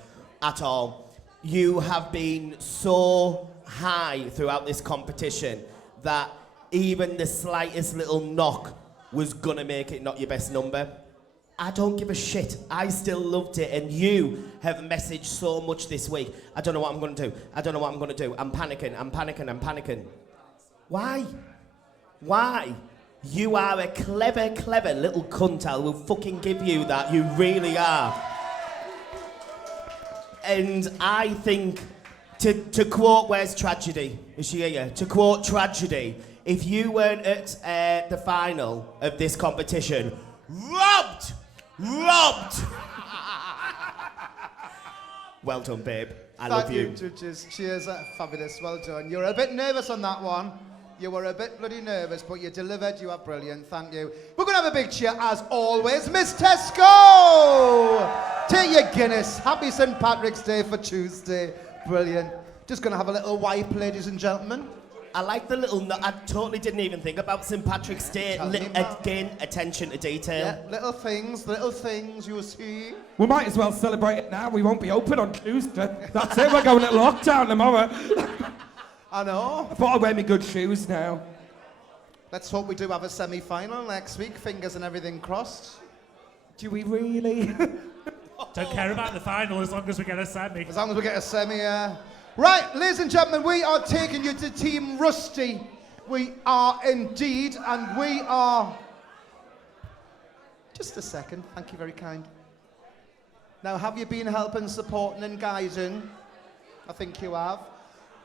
at all. You have been so high throughout this competition that even the slightest little knock was gonna make it not your best number. I don't give a shit. I still loved it, and you have messaged so much this week. I don't know what I'm gonna do. I'm panicking. Why? You are a clever little cunt. I will fucking give you that. You really are. And I think, to quote, where's Tragedy? Is she here? To quote Tragedy, if you weren't at the final of this competition, robbed! Well done, babe. I love you. Thank you, judges. Cheers. Fabulous. Well done. You were a bit nervous on that one. You were a bit bloody nervous, but you delivered. You are brilliant. Thank you. We're going to have a big cheer, as always. Miss Tesco! Take your Guinness. Happy St. Patrick's Day for Tuesday. Brilliant. Just going to have a little wipe, ladies and gentlemen. I like the little... I totally didn't even think about St. Patrick's Day. Again, attention to detail. Yeah, little things you see. We might as well celebrate it now. We won't be open on Tuesday. That's it, we're going into lockdown tomorrow. I know. I thought I'd wear my good shoes now. Let's hope we do have a semi-final next week. Fingers and everything crossed. Do we really? Don't care about the final as long as we get a semi. As long as we get a semi, Right, ladies and gentlemen, we are taking you to Team Rusty. We are indeed, and we are... Just a second, thank you, very kind. Now, have you been helping, supporting and guiding? I think you have.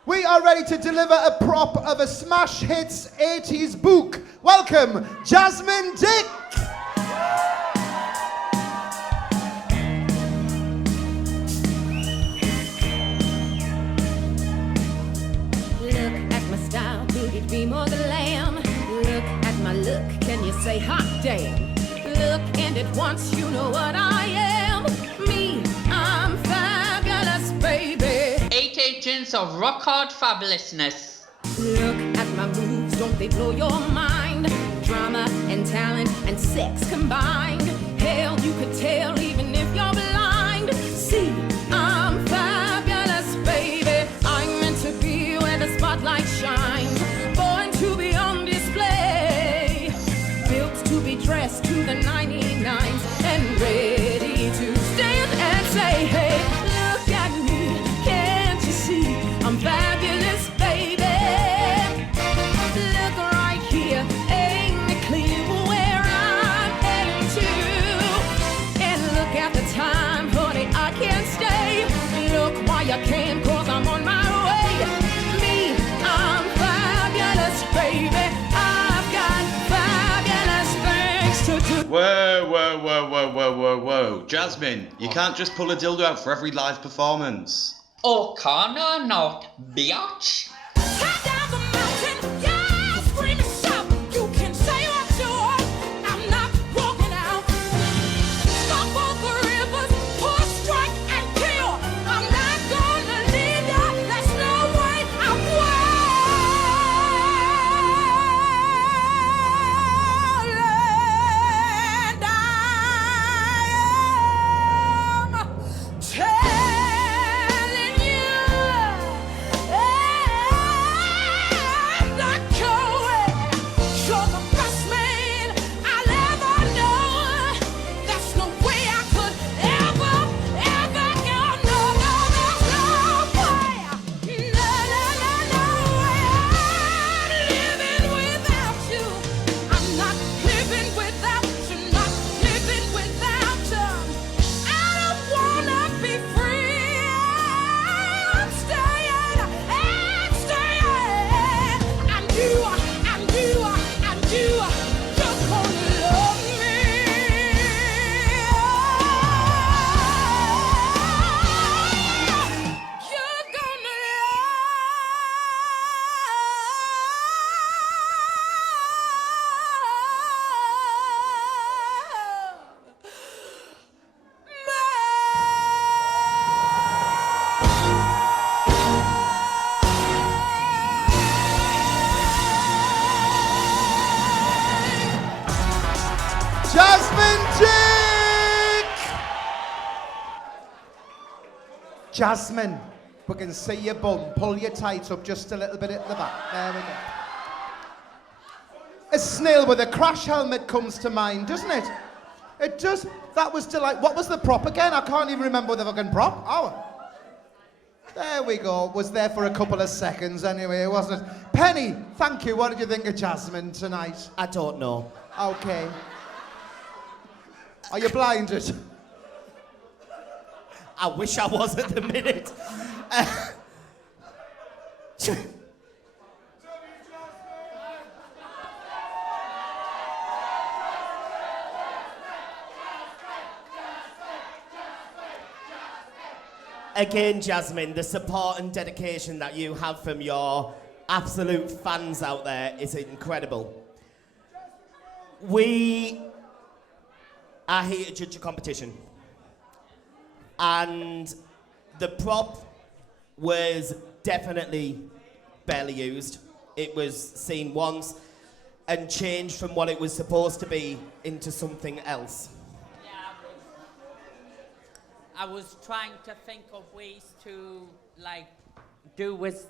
We are ready to deliver a prop of a smash hits 80s book. Welcome, JAZZMIN Dick! Be more the lamb. Look at my look, can you say hot damn? Look and at once you know what I am. Me, I'm fabulous, baby. 8 agents of rock hard fabulousness. Look at my moves, Don't they blow your mind? Drama and talent and sex combined. Hell, you could tell even if you're blind. See, I'm fabulous, baby. I'm meant to be where the spotlight shines. Born to be on display. Built to be dressed to the 99s. And ready to stand and say, hey, look at me. Can't you see I'm fabulous, baby? Look right here. Ain't it clear where I'm heading to? And look at the time, honey, I can't stay. Look why I can't, cause I'm on my way. Me, I'm fabulous, baby. I've got fabulous things to do. Whoa, whoa, whoa, whoa, whoa, whoa, whoa. Jasmine, you can't just pull a dildo out for every live performance. Oh, can I not, bitch? Jasmine, we can see your bum. Pull your tights up just a little bit at the back. There we go. A snail with a crash helmet comes to mind, doesn't it? It does. That was what was the prop again? I can't even remember the fucking prop. Oh. There we go. Was there for a couple of seconds anyway, wasn't it? Penny, thank you. What did you think of Jasmine tonight? I don't know. Okay. Are you blinded? I wish I was at the minute. Again, Jasmine, the support and dedication that you have from your absolute fans out there is incredible. We are here to judge a competition. And the prop was definitely barely used. It was seen once and changed from what it was supposed to be into something else. I was trying to think of ways to do with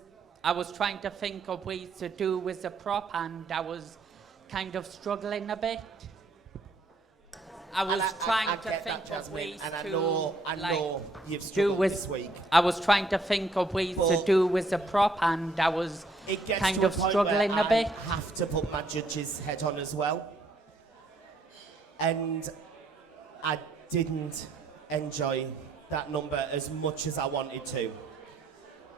the prop, and I was kind of struggling a bit. I was trying to think of ways and to I know you've struggled this week. I was trying to think of ways to do with the prop, and I was kind of struggling a bit. I have to put my judge's head on as well. And I didn't enjoy that number as much as I wanted to.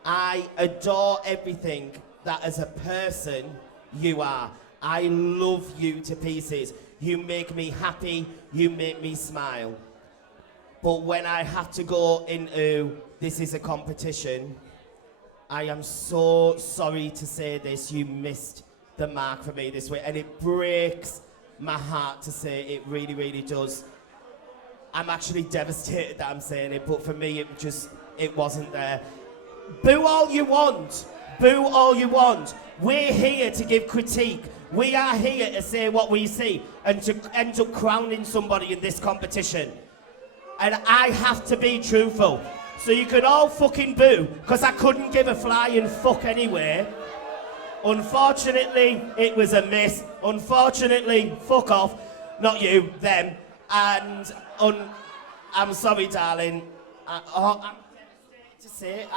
I adore everything that as a person you are. I love you to pieces. You make me happy, you make me smile. But when I have to go into this is a competition, I am so sorry to say this, you missed the mark for me this week. And it breaks my heart to say it, really, really does. I'm actually devastated that I'm saying it, but for me it wasn't there. Boo all you want, Boo all you want. We're here to give critique. We are here to say what we see and to end up crowning somebody in this competition. And I have to be truthful. So you could all fucking boo, because I couldn't give a flying fuck anyway. Unfortunately, it was a miss. Unfortunately, fuck off. Not you, them. And I'm sorry, darling. I'm devastated to say it.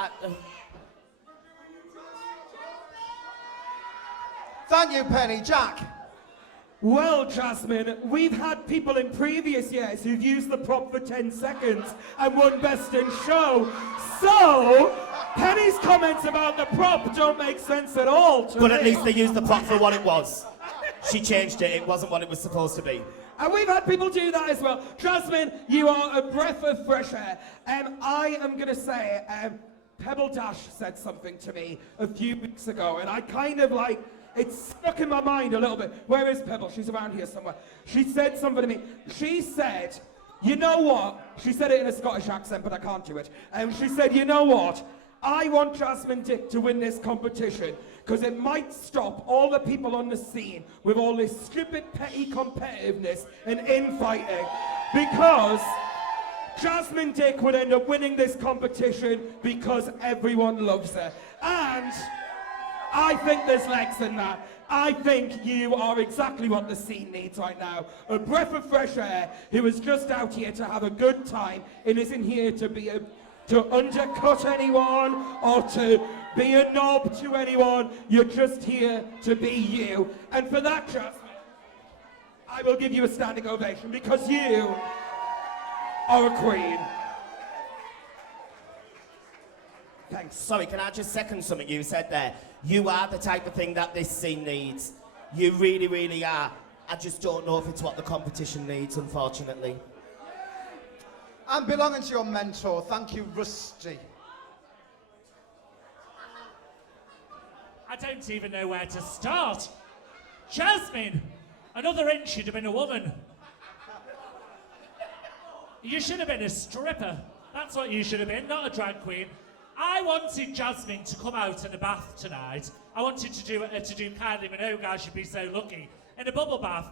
Thank you, Penny. Jack. Well, JAZZMIN, we've had people in previous years who've used the prop for 10 seconds and won Best in Show. So, Penny's comments about the prop don't make sense at all to But me. at least they used the prop for what it was. She changed it. It wasn't what it was supposed to be. And we've had people do that as well. JAZZMIN, you are a breath of fresh air. I am going to say, Pebble Dash said something to me a few weeks ago, and I kind of like... It's stuck in my mind a little bit. Where is Pebble? She's around here somewhere. She said something to me. She said, you know what? She said it in a Scottish accent, but I can't do it. She said, you know what? I want Jasmine Dick to win this competition because it might stop all the people on the scene with all this stupid, petty competitiveness and infighting. Because Jasmine Dick would end up winning this competition because everyone loves her. And I think there's legs in that. I think you are exactly what the scene needs right now. A breath of fresh air who is just out here to have a good time and isn't here to be to undercut anyone or to be a knob to anyone. You're just here to be you. And for that, Jasmine, I will give you a standing ovation because you are a queen. Thanks. Sorry, can I just second something you said there? You are the type of thing that this scene needs. You really, really are. I just don't know if it's what the competition needs, unfortunately. And belonging to your mentor, thank you, Rusty. I don't even know where to start. JAZZMIN, another inch you'd have been a woman. You should have been a stripper. That's what you should have been, not a drag queen. I wanted JAZZMIN to come out in a bath tonight. I wanted to do Kylie Minogue, I should be so lucky, in a bubble bath.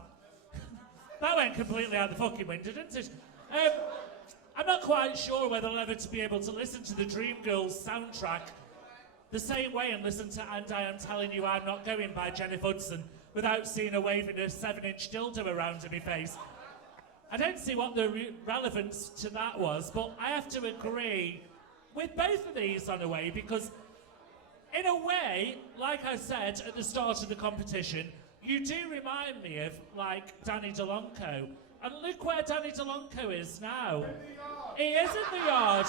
That went completely out the fucking window, didn't it? I'm not quite sure whether I'll ever be able to listen to the Dreamgirls soundtrack the same way and listen to And I Am Telling You I'm Not Going by Jennifer Hudson without seeing her waving a 7-inch dildo around in my face. I don't see what the relevance to that was, but I have to agree with both of these on a way, because in a way, like I said at the start of the competition, you do remind me of, like, Danny DeLonco. And look where Danny DeLonco is now. He is in the yard.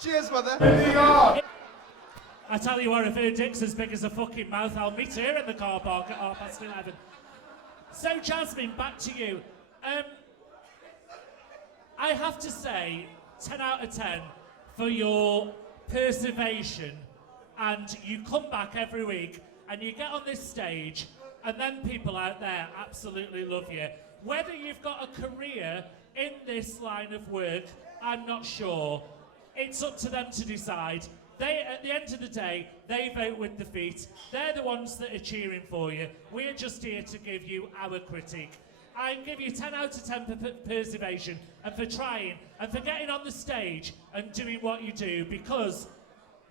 Cheers, brother. I tell you what, if her dick's as big as a fucking mouth, I'll meet her in the car park at 11:30. So, JAZZMIN, back to you. I have to say, 10 out of 10 for your perseveration, and you come back every week and you get on this stage and then people out there absolutely love you. Whether you've got a career in this line of work, I'm not sure. It's up to them to decide. They, at the end of the day, they vote with their feet. They're the ones that are cheering for you. We're just here to give you our critique. I give you 10 out of 10 for perseveration and for trying and for getting on the stage and doing what you do, because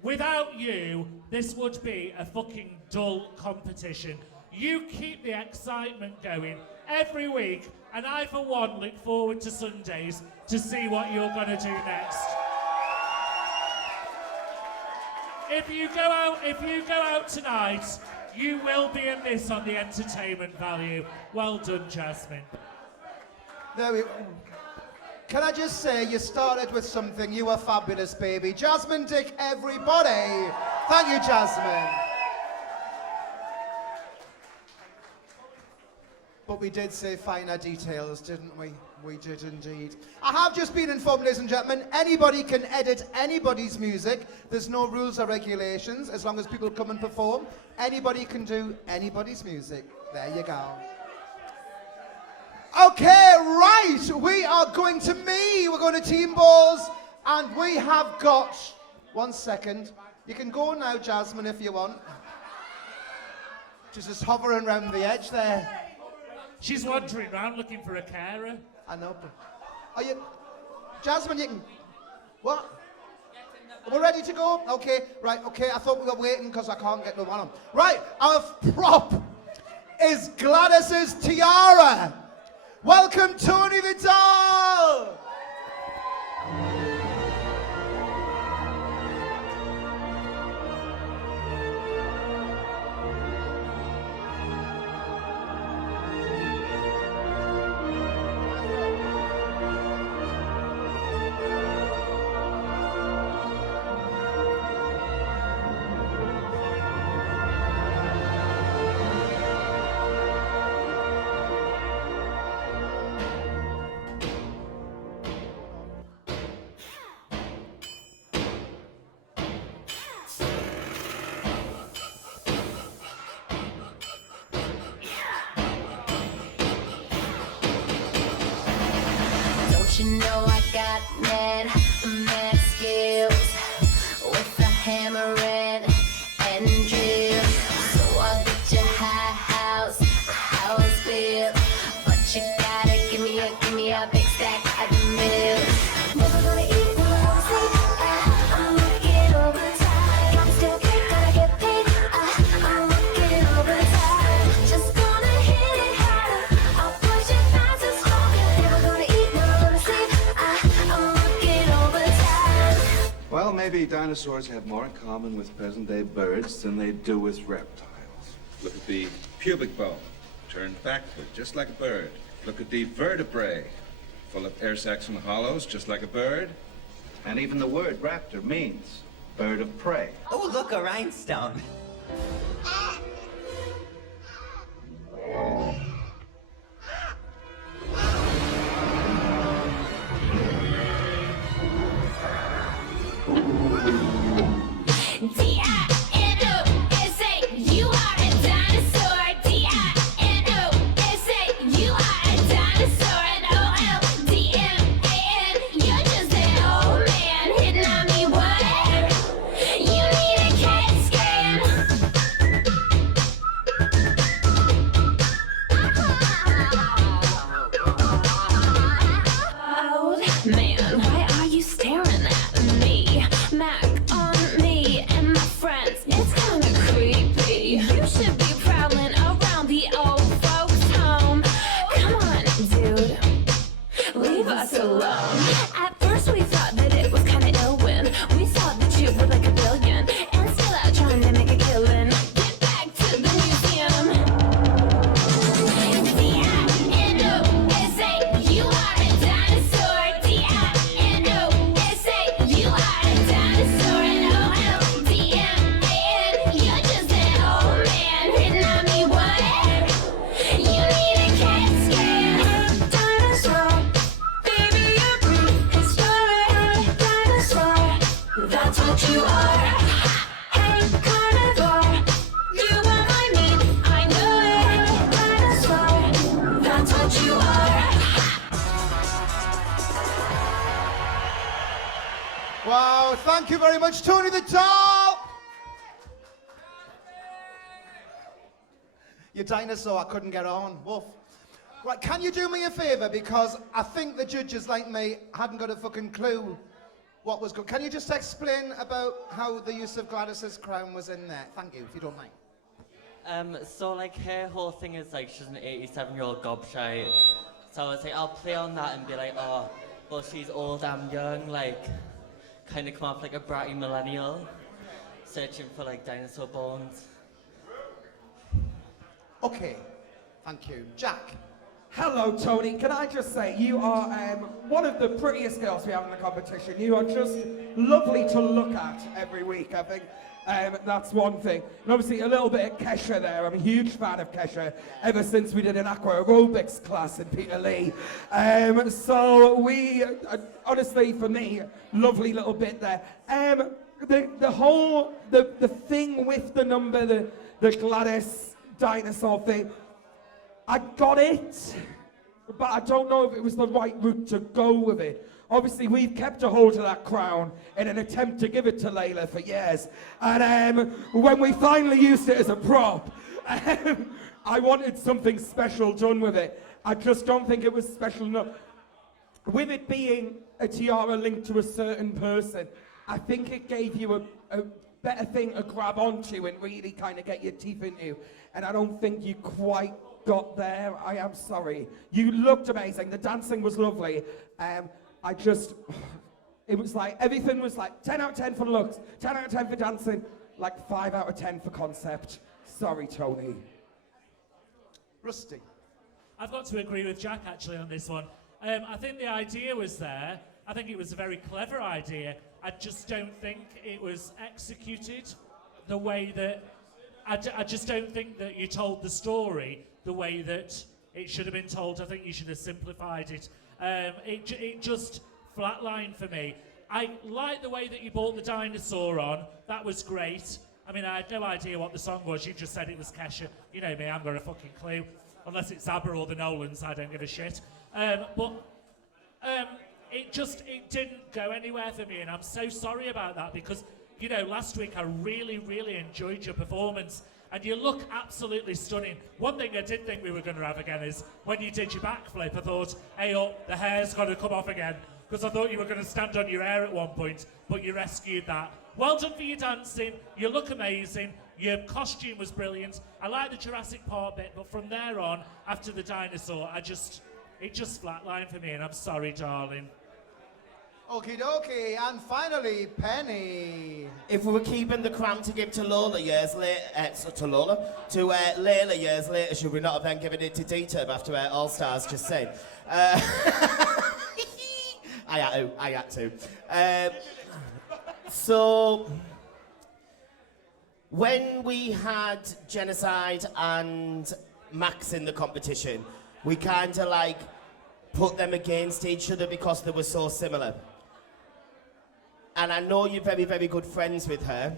without you, this would be a fucking dull competition. You keep the excitement going every week, and I, for one, look forward to Sundays to see what you're going to do next. If you go out tonight, you will be a miss on the entertainment value. Well done, JAZZMIN. There we go. Can I just say, you started with something. You were fabulous, baby. JAZZMIN Dick, everybody. Thank you, JAZZMIN. But we did say finer details, didn't we? We did indeed. I have just been informed, ladies and gentlemen, anybody can edit anybody's music. There's no rules or regulations as long as people come and perform. Anybody can do anybody's music. There you go. Okay, right. We are going to me. We're going to team balls. And we have got... 1 second. You can go now, Jasmine, if you want. She's just hovering around the edge there. She's wandering around looking for a carer. I know. Are you... Jasmine, you can... What? We're ready to go? Okay, right, okay. I thought we were waiting because I can't get no one on. Right, our prop is Gladys's tiara. Welcome, Tony the Doll. You know I got mad skills with a hammer and drill. So I'll get you a house bill. But you gotta give me a big stack of the milk. Never gonna eat, never gonna sleep. I'm working overtime. Gotta still get, gotta get paid. I'm working overtime. Just gonna hit it harder. I'll push it fast and stronger. Never gonna eat, never gonna sleep. I'm working overtime. Well, maybe dinosaurs have more in common with present-day birds than they do with reptiles. Look at the pubic bone, turned backward, just like a bird. Look at the vertebrae, full of air sacs and hollows, just like a bird. And even the word raptor means bird of prey. Oh, look, a rhinestone. D-I-N-O-S-A, you are a dinosaur. D-I-N-O-S-A, you are a dinosaur. And O-L-D-M-A-N, you're just an old man hitting on me. What? You need a CAT scan. Old man, why are you staring at me? Mac on me and my friends, it's kinda creepy. You should be prowling around the old folks' home. Come on, dude, leave us alone. At first we thought that it was kinda ill when we saw that you were like a billion and still out trying to make a killing. Get back to the museum. D-I-N-O-S-A, you are a dinosaur. D-I-N-O-S-A, you are a dinosaur. And O-L-D-M-A-N, you're just an old man hitting on me. What? You need a CAT scan. Dinosaur, baby, you're prehistoric. Dinosaur, that's what you are. Hey, carnivore, you are my meat, I know it. Dinosaur, that's what you are. Wow, thank you very much, Tony the Doll. Your dinosaur, I couldn't get on. Woof. Right, can you do me a favour? Because I think the judges, like me, hadn't got a fucking clue what was good. Can you just explain about how the use of Gladys's crown was in there? Thank you, if you don't mind. So like her whole thing is like she's an 87-year-old gobshite. So I was like, I'll play on that and be like, oh, well she's old, I'm young, like kind of come off like a bratty millennial, searching for like dinosaur bones. Okay, thank you. Jack. Hello, Tony. Can I just say, you are one of the prettiest girls we have in the competition. You are just lovely to look at every week, I think. That's one thing. And obviously a little bit of CHER there. I'm a huge fan of CHER ever since we did an aqua aerobics class in Peterlee. So we, honestly for me, lovely little bit there. The whole, the thing with the number, the Gladys dinosaur thing, I got it, but I don't know if it was the right route to go with it. Obviously, we've kept a hold of that crown in an attempt to give it to Layla for years. And when we finally used it as a prop, I wanted something special done with it. I just don't think it was special enough. With it being a tiara linked to a certain person, I think it gave you a better thing to grab onto and really kind of get your teeth into. And I don't think you quite got there. I am sorry. You looked amazing. The dancing was lovely. It was like, everything was like 10 out of 10 for looks, 10 out of 10 for dancing, like 5 out of 10 for concept. Sorry, Tony. Rusty. I've got to agree with Jack actually on this one. I think the idea was there. I think it was a very clever idea. I just don't think it was executed the way that... I just don't think that you told the story the way that it should have been told. I think you should have simplified it. It just flatlined for me. I like the way that you brought the dinosaur on. That was great. I mean, I had no idea what the song was. You just said it was Kesha. You know me, I haven't got a fucking clue. Unless it's ABBA or the Nolans, I don't give a shit. It didn't go anywhere for me, and I'm so sorry about that because, you know, last week I really, really enjoyed your performance, and you look absolutely stunning. One thing I did think we were going to have again is when you did your backflip, I thought, hey, the hair's got to come off again, because I thought you were going to stand on your hair at one point, but you rescued that. Well done for your dancing. You look amazing. Your costume was brilliant. I like the Jurassic Park bit, but from there on, after the dinosaur, it just flatlined for me, and I'm sorry, darling. Okie dokie, and finally, Penny. If we were keeping the crown to give to Lola years later, Layla years later, should we not have then given it to Dita after All Stars? Just saying. I had to. So, when we had Genocide and Max in the competition, we kind of like put them against each other because they were so similar. And I know you're very, very good friends with her,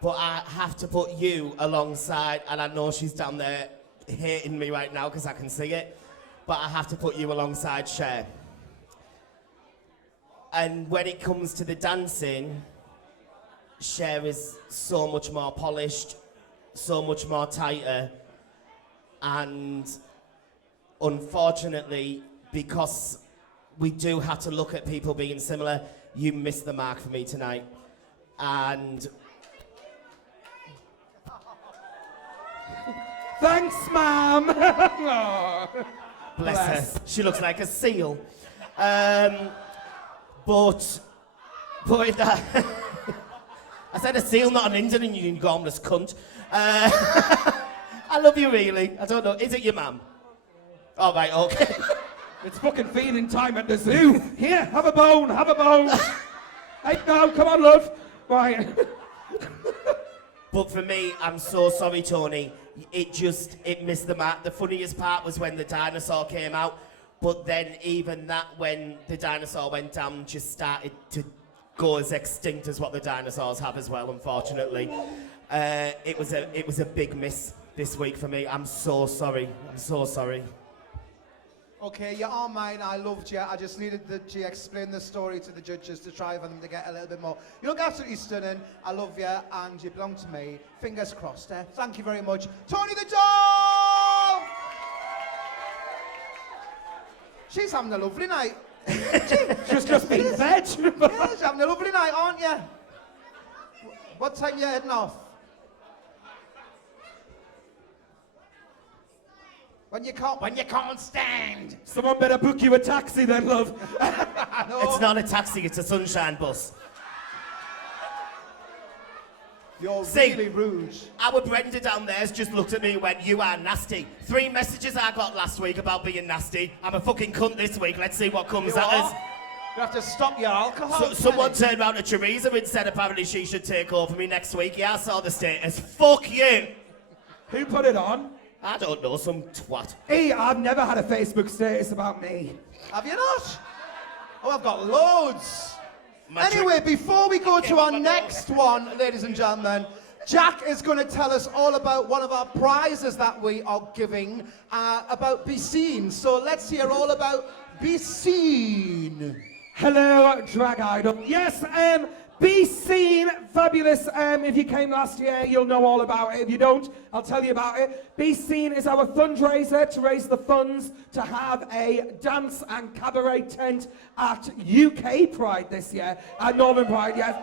but I have to put you alongside, and I know she's down there hating me right now because I can see it, but I have to put you alongside CHER. And when it comes to the dancing, CHER is so much more polished, so much more tighter, and unfortunately, because we do have to look at people being similar, you missed the mark for me tonight. And... Thanks, Mum! Bless her. She looks like a seal. But if that... I said a seal, not an Indian, you gormless cunt. I love you, really. I don't know. Is it your mum? All right, okay. It's fucking feeding time at the zoo. Here, have a bone, have a bone. Hey, no, come on, love. Right. But for me, I'm so sorry, Tony. It missed the mark. The funniest part was when the dinosaur came out, but then even that, when the dinosaur went down, just started to go as extinct as what the dinosaurs have as well, unfortunately. It was a big miss this week for me. I'm so sorry. I'm so sorry. Okay, you are mine. I loved you. I just needed to explain the story to the judges to try for them to get a little bit more. You look absolutely stunning. I love you, and you belong to me. Fingers crossed. Thank you very much, Tony the Doll. She's having a lovely night. She's just been fed. Yeah, she's having a lovely night, aren't you? What time are you heading off? When you can't stand. Someone better book you a taxi then, love. It's not a taxi, it's a sunshine bus. You're really rude. Our Brenda down there's just looked at me and went, you are nasty. 3 messages I got last week about being nasty. I'm a fucking cunt this week. Let's see what comes at us. You have to stop your alcohol. Someone turned around to Teresa and said apparently she should take over me next week. Yeah, I saw the status. Fuck you. Who put it on? I don't know, some twat. Hey, I've never had a Facebook status about me. Have you not? Oh, I've got loads. Anyway, before we go to our next one, ladies and gentlemen, Jack is going to tell us all about one of our prizes that we are giving, about Be Seen. So let's hear all about Be Seen. Hello, drag idol. Yes, Be Seen, fabulous. If you came last year, you'll know all about it. If you don't, I'll tell you about it. Be Seen is our fundraiser to raise the funds to have a dance and cabaret tent at UK Pride this year, at Northern Pride, yes.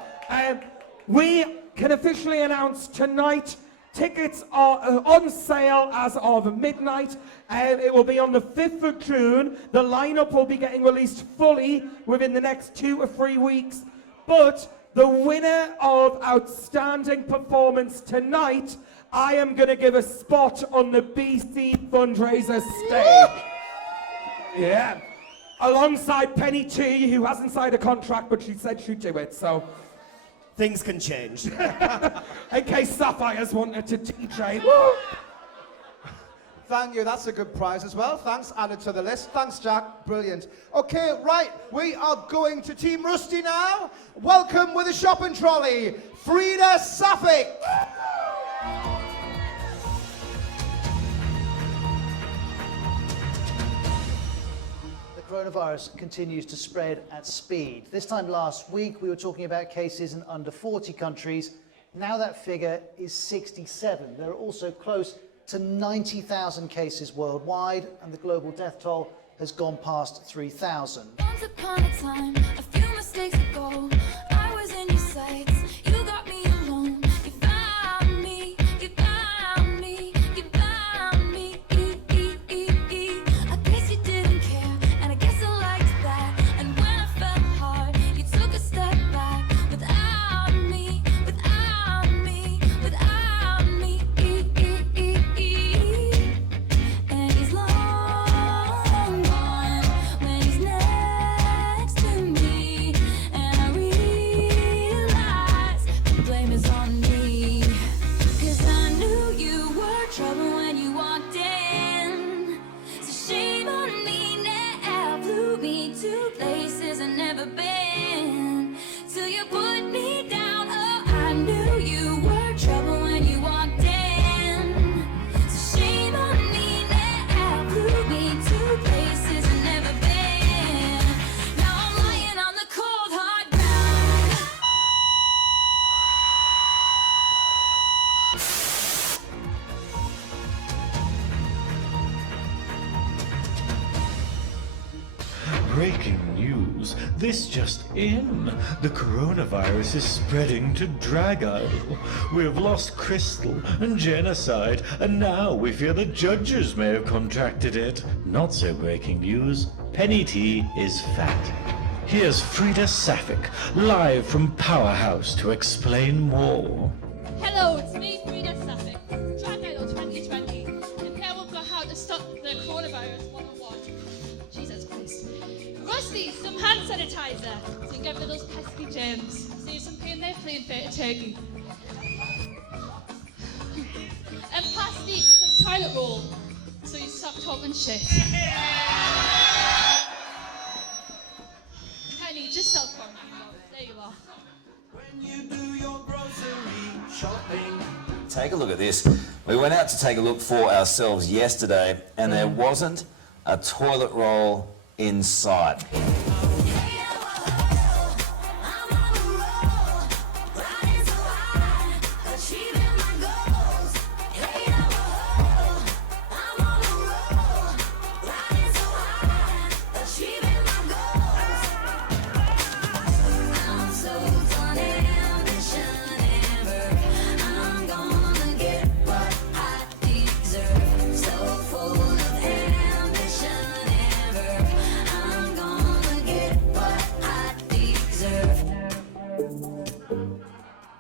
We can officially announce tonight, tickets are on sale as of midnight. It will be on the 5th of June. The lineup will be getting released fully within the next 2 or 3 weeks. But the winner of outstanding performance tonight, I am going to give a spot on the BC fundraiser stage. Yeah. Alongside Penny T, who hasn't signed a contract, but she said she'd do it, so. Things can change. In case Sapphire's wanted to DJ. Thank you, that's a good prize as well. Thanks, added to the list. Thanks, Jack, brilliant. Okay, right, we are going to Team Rusty now. Welcome with a shopping trolley, Frida Safik. The coronavirus continues to spread at speed. This time last week, we were talking about cases in under 40 countries. Now that figure is 67. There are also close to 90,000 cases worldwide, and the global death toll has gone past 3,000. Once upon a time, a few mistakes ago, I was in your sights. You got me alone. You found me. You found me. You found me. I guess you didn't care, and I guess I liked that. And when I felt hard, you took a step back. Without me, without me, without me. And he's long gone when he's next to me. And I realize the blame is on me. 'Cause I knew you were trouble when you walked in. So shame on me now. Flew me to places I've never been. Till you put me down. Oh, I knew you were trouble when you walked in. So shame on me now. Flew me to places I've never been. Now I'm lying on the cold hard ground. Breaking news. This just in. The coronavirus is spreading to Drag Idol. We have lost Crystal and Genocide, and now we fear the judges may have contracted it. Not so breaking news. Penny T is fat. Here's Frida Safik, live from Powerhouse to explain more. Hello, it's me, Frida Safik, Drag Idol 2020, and here we've got how to stop the coronavirus 101. Jesus Christ. Rusty, some hand sanitizer, so you can get rid of those pesky germs. Save some pain there playing fair to turkey. And plastic, some toilet roll, so you stop talking shit. Penny, just self-quarantine, love. There you are. When you do your grocery shopping. Take a look at this. We went out to take a look for ourselves yesterday, and there wasn't a toilet roll in sight.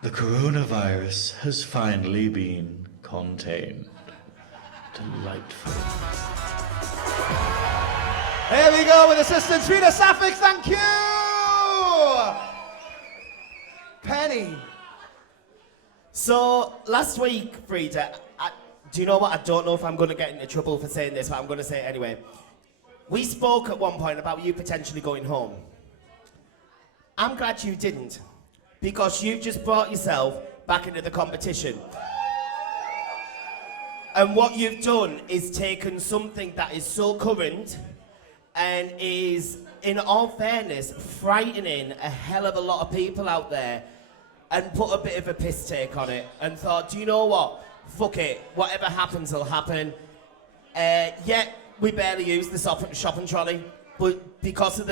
The coronavirus has finally been contained. Delightful. There we go with assistant Frida Safik, thank you! Penny. So, last week, Frida, do you know what? I don't know if I'm going to get into trouble for saying this, but I'm going to say it anyway. We spoke at one point about you potentially going home. I'm glad you didn't, because you just brought yourself back into the competition. And what you've done is taken something that is so current and is, in all fairness, frightening a hell of a lot of people out there, and put a bit of a piss take on it and thought, do you know what? Fuck it. Whatever happens will happen. Yeah, we barely used the shopping trolley, but because of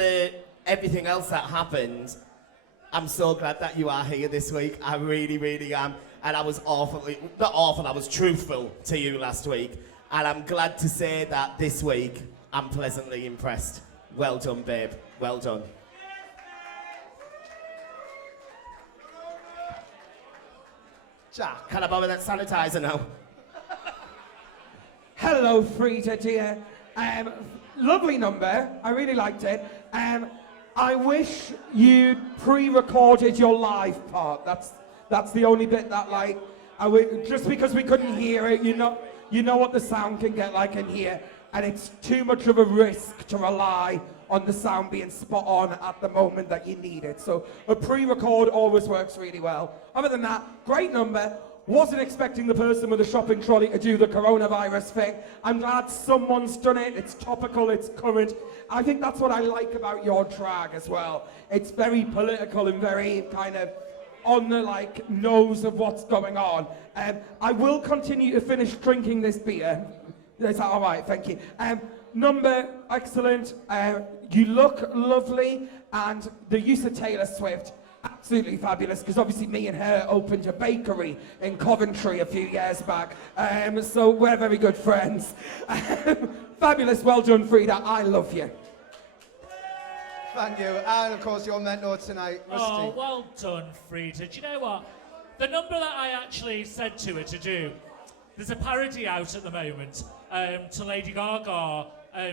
everything else that happened, I'm so glad that you are here this week. I really, really am. And I was not awful, I was truthful to you last week. And I'm glad to say that this week, I'm pleasantly impressed. Well done, babe. Well done. Jack, can I borrow that sanitizer now? Hello, Frida, dear. Lovely number. I really liked it. I wish you'd pre-recorded your live part. That's the only bit that, like, just because we couldn't hear it, you know what the sound can get like in here, and it's too much of a risk to rely on the sound being spot on at the moment that you need it. So a pre-record always works really well. Other than that, great number. Wasn't expecting the person with the shopping trolley to do the coronavirus thing. I'm glad someone's done it. It's topical, it's current. I think that's what I like about your drag as well. It's very political and very kind of on the like nose of what's going on. I will continue to finish drinking this beer. Is that all right? Thank you. Number, excellent. You look lovely, and the use of Taylor Swift, absolutely fabulous, because obviously me and her opened a bakery in Coventry a few years back, so we're very good friends. Fabulous, well done, Frida, I love you. Thank you, and of course your mentor tonight, Rusty. Oh, well done, Frida. Do you know what? The number that I actually said to her to do, there's a parody out at the moment to Lady Gaga,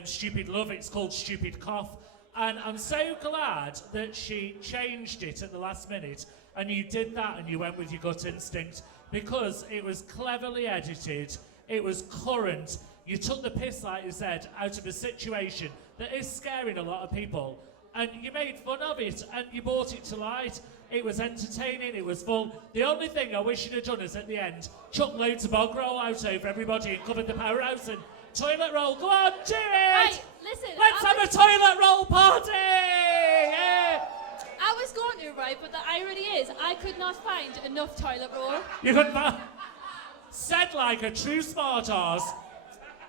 Stupid Love, it's called Stupid Cough. And I'm so glad that she changed it at the last minute, and you did that and you went with your gut instinct, because it was cleverly edited, it was current, you took the piss, like you said, out of a situation that is scaring a lot of people, and you made fun of it, and you brought it to light. It was entertaining, it was fun. The only thing I wish you'd have done is at the end, chuck loads of bog roll out over everybody and covered the Powerhouse and toilet roll. Go on, do it! Right, listen. Let's have a toilet roll party! Yeah. I was going to, right, but the irony is I could not find enough toilet roll. You couldn't find... Said like a true smart arse,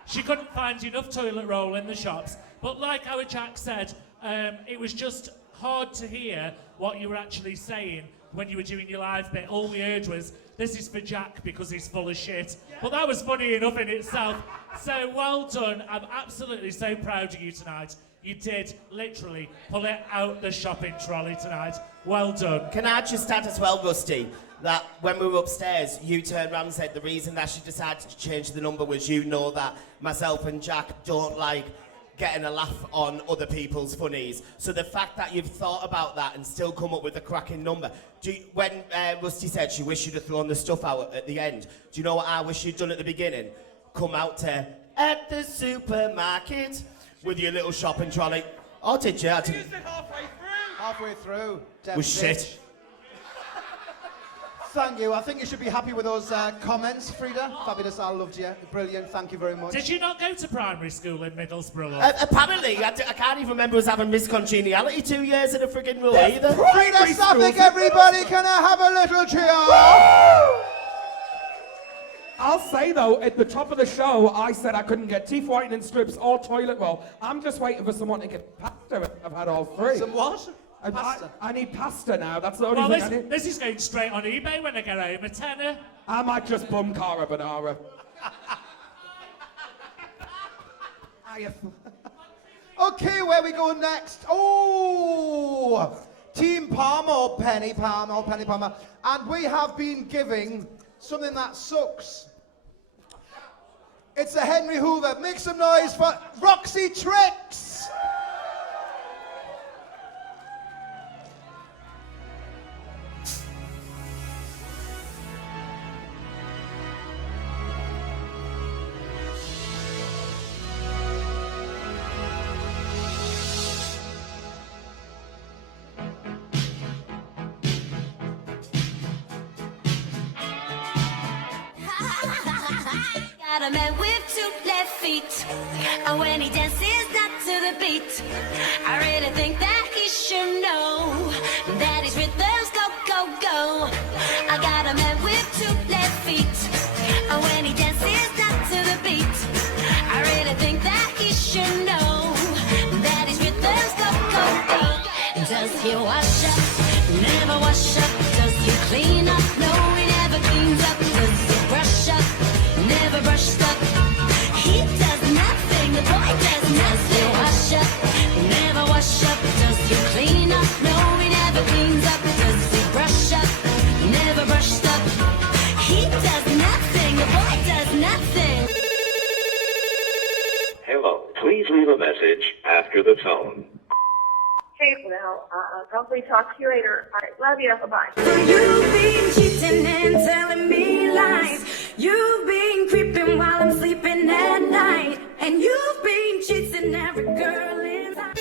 she couldn't find enough toilet roll in the shops. But like our Jack said, it was just hard to hear what you were actually saying when you were doing your live bit. All we heard was, this is for Jack because he's full of shit. But that was funny enough in itself. So well done. I'm absolutely so proud of you tonight. You did literally pull it out the shopping trolley tonight. Well done. Can I just add as well, Rusty, that when we were upstairs, you turned around and said the reason that she decided to change the number was you know that myself and Jack don't like getting a laugh on other people's funnies. So the fact that you've thought about that and still come up with a cracking number. When Rusty said she wished you'd have thrown the stuff out at the end, do you know what I wish you'd done at the beginning? Come out to at the supermarket with your little shopping trolley. Oh, did you? I didn't. Used it halfway through. Was shit. Thank you. I think you should be happy with those comments, Frida. Fabulous. I loved you. Brilliant. Thank you very much. Did you not go to primary school in Middlesbrough? Apparently, I can't even remember us having Miss Congeniality 2 years in a friggin' row Yes, either. Frida Suffolk, everybody, can I have a little cheer? I'll say though, at the top of the show, I said I couldn't get teeth whitening strips or toilet roll. I'm just waiting for someone to get pasta. I've had all three. Some what? Pasta. I need pasta now. That's the only thing I need. This is going straight on eBay when I get home. A tenner. I might just bum carbonara. Okay, where we go next? Oh, Team Palmer or Penny Palmer. And we have been giving something that sucks. It's a Henry Hoover. Make some noise for Roxy Tricks. got a man with 2 left feet, and when he dances not to the beat, I really think that he should know that his rhythms go, go, go. I got a man with 2 left feet, and when he dances not to the beat, I really think that he should know that his rhythms go, go, go. Does he wash up? Never wash up. Does he clean up? No, he never cleans up. Does he brush up? Never brushed up. He does nothing. The boy does nothing. Does he wash up? Never wash up. Does he clean up? No, he never cleans up. Does he brush up? Never brushed up. He does nothing. The boy does nothing. Hello, please leave a message after the tone. Hey, well, probably talk to you later. All right, love you. Bye-bye. You've been cheating and telling me lies. You've been creeping while I'm sleeping at night. And you've been cheating every girl inside.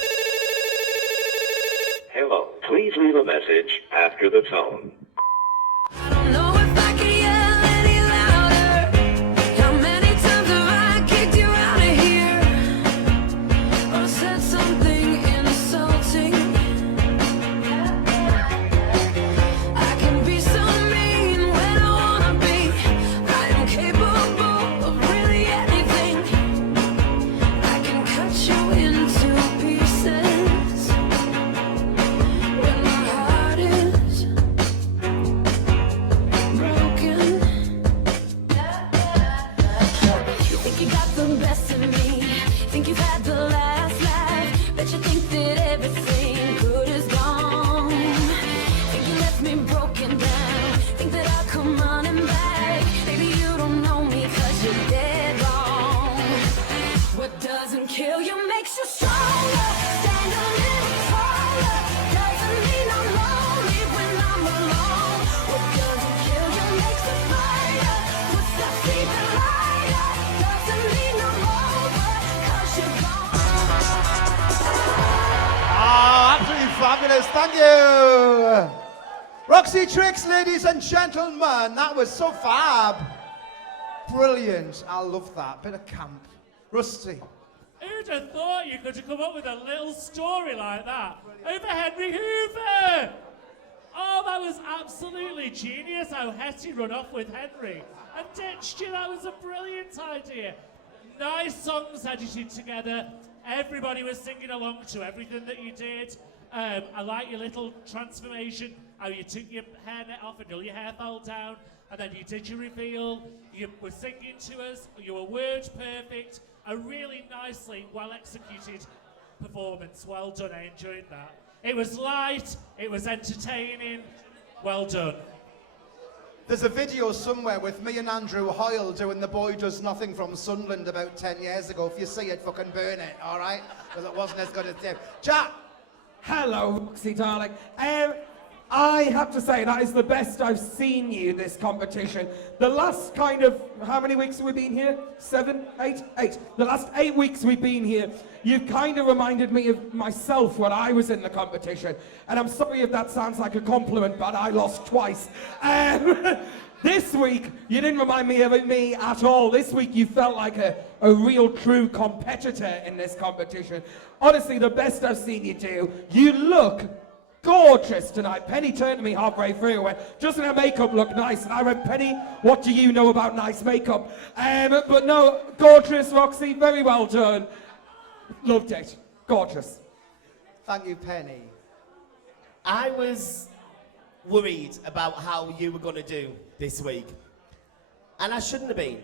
Hello, please leave a message after the tone. I don't know if I can yell any louder. How many times have I kicked you out of here? Or said something insulting? I can be so mean when I wanna be. I am capable of really anything. I can cut you into pieces when my heart is broken. You think you got the best of me, think you've had the last laugh, bet you think that everything good is gone. Think you left me broken down, think that I'll come running back. Maybe you don't know me 'cause you're dead wrong. What doesn't kill you makes you stronger. Stand a little taller. Doesn't mean I'm lonely when I'm alone. What doesn't kill you makes me brighter. Puts the fever lighter. Doesn't mean I'm over 'cause you're gone. Oh, absolutely fabulous. Thank you. Roxy Tricks, ladies and gentlemen. That was so fab. Brilliant. I love that. Bit of camp. Rusty. Who'd have thought you could have come up with a little story like that over Henry Hoover? Oh, that was absolutely genius how Hetty run off with Henry and ditched you. That was a brilliant idea. Nice songs edited together. Everybody was singing along to everything that you did. I like your little transformation, how you took your hairnet off and all your hair fell down, and then you did your reveal. You were singing to us. You were word perfect. A really nicely well executed performance. Well done. I enjoyed that. It was light. It was entertaining. Well done. There's a video somewhere with me and Andrew Hoyle doing The Boy Does Nothing from Sunderland about 10 years ago. If you see it, fucking burn it, all right? Because it wasn't as good as Dave. Jack! Hello, Roxy, darling. I have to say, that is the best I've seen you this competition. The last kind of, how many weeks have we been here? 7, 8, 8. The last 8 weeks we've been here, you've kind of reminded me of myself when I was in the competition. And I'm sorry if that sounds like a compliment, but I lost twice. This week, you didn't remind me of me at all. This week, you felt like a real true competitor in this competition. Honestly, the best I've seen you do. You look gorgeous tonight. Penny turned to me halfway through and went, doesn't her makeup look nice? And I went, Penny, what do you know about nice makeup? But no, gorgeous, Roxy, very well done. Loved it. Gorgeous. Thank you, Penny. I was worried about how you were going to do this week. And I shouldn't have been.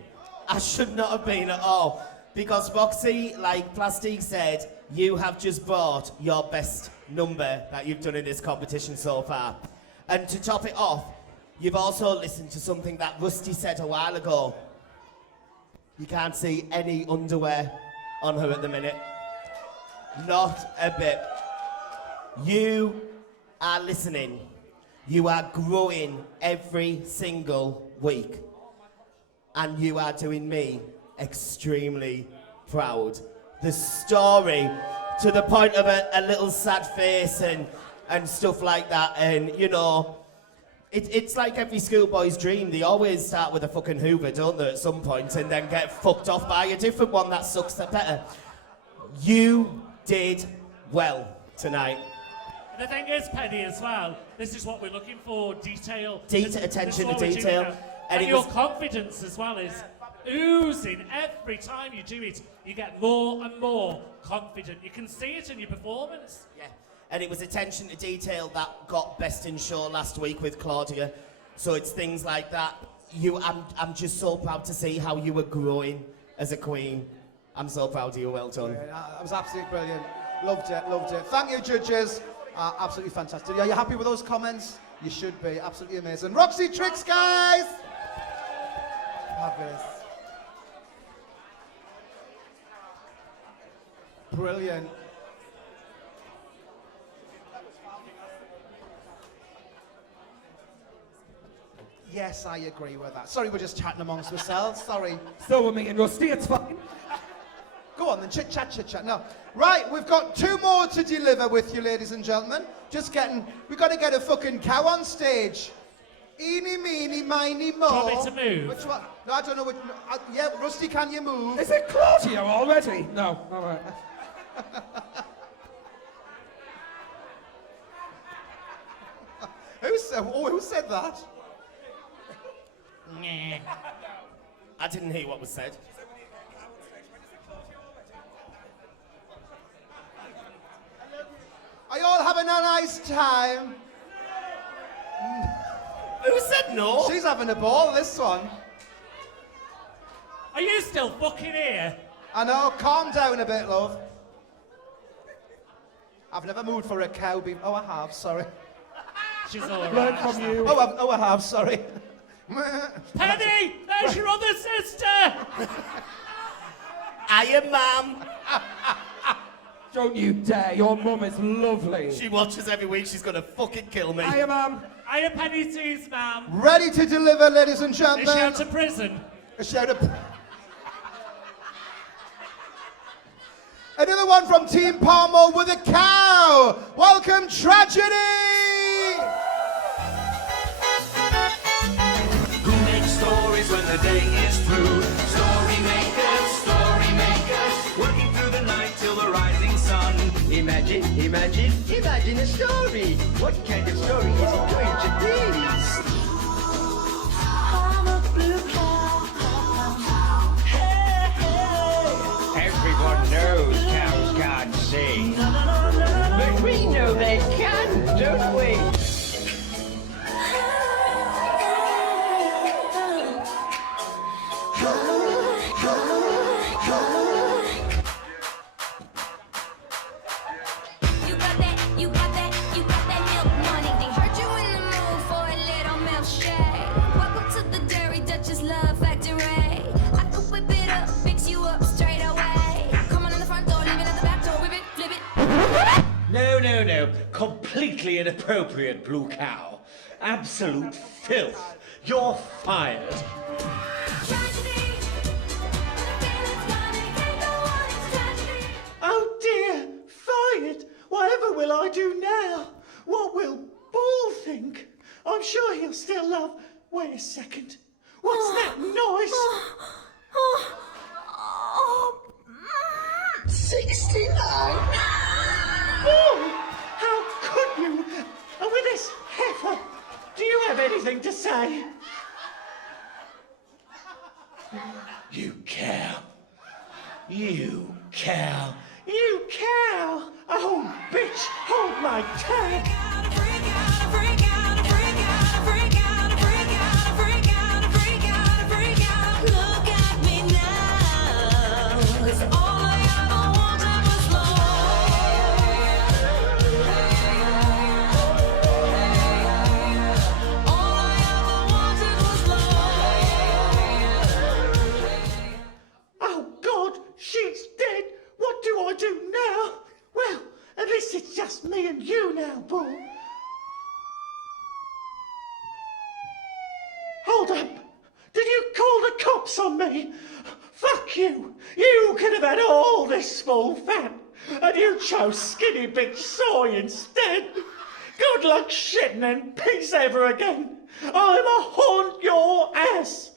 I should not have been at all. Because Roxy, like Plastique said, you have just brought your best number that you've done in this competition so far. And to top it off, you've also listened to something that Rusty said a while ago. You can't see any underwear on her at the minute. Not a bit. You are listening. You are growing every single week. And you are doing me extremely proud. The story, to the point of a little sad face and stuff like that. And, you know, It's like every schoolboy's dream. They always start with a fucking Hoover, don't they, at some point, and then get fucked off by a different one that sucks better. You did well tonight. The thing is, Penny, as well, this is what we're looking for, detail. Attention to This is what we're doing detail. now. And And it your was- confidence as well is oozing every time you do it. You get more and more confident. You can see it in your performance. Yeah. And it was attention to detail that got best in show last week with Claudia. So it's things like that. I'm just so proud to see how you were growing as a queen. I'm so proud of you. Well done. Yeah, that was absolutely brilliant. Loved it, loved it. Thank you, judges. Absolutely fantastic. Are you happy with those comments? You should be. Absolutely amazing. Roxy Tricks, guys! Fabulous. Brilliant. Yes, I agree with that. Sorry, we're just chatting amongst ourselves. Sorry. So we're meeting Rusty, it's fine. Go on then, chit chat. No. Right, we've got 2 more to deliver with you, ladies and gentlemen. We've got to get a fucking cow on stage. Eeny, meeny, miny, mo. Do you want me to move? Which one? No, I don't know which. Yeah, Rusty, can you move? Is it Claudio already? No, all right. Who said that? I didn't hear what was said. Are you all having a nice time? Who said no? She's having a ball, this one. Are you still fucking here? I know, calm down a bit, love. I've never moved for a cow before. Oh, I have, sorry. She's all right. Learn from you. I have, sorry. Penny, there's your other sister. Hiya, Mum. Don't you dare, your mum is lovely. She watches every week. She's gonna fucking kill me. Hiya, Mum. Hiya, Penny Tees, ma'am. Ready to deliver, ladies and Is gentlemen. she out to prison? Another one from Team Palmo with a cow. Welcome, Tragedy. Who makes stories when the day is through? Story makers, working through the night till the rising sun. Imagine a story. What kind of story is it going to be? I'm a blue cow. Hey, hey. Everyone knows cows can't sing. But we know they can, don't we? You got that milk money. They heard you in the mood for a little milkshake. Welcome to the Dairy Duchess Love Factory. I can whip it up, fix you up straight away. Come on in the front door, leave it at the back door, whip it, flip it. No. Completely inappropriate, Blue Cow. Absolute filth. You're fired. Oh dear, fired. Whatever will I do now? What will Ball think? I'm sure he'll still love. Wait a second. What's that noise? 69. Oh, how could you? And with this heifer, do you have anything to say? You cow. You cow. You cow. Oh, bitch, hold my tag. Look at me now, 'cause all I ever wanted was love. All I ever wanted was love. Oh, God, she's dead. What do I do now? Well, at least it's just me and you now, Bull. Hold up. Did you call the cops on me? Fuck you. You could have had all this small fat, and you chose skinny bitch soy instead. God Good luck shitting in peace ever again. I'ma haunt your ass.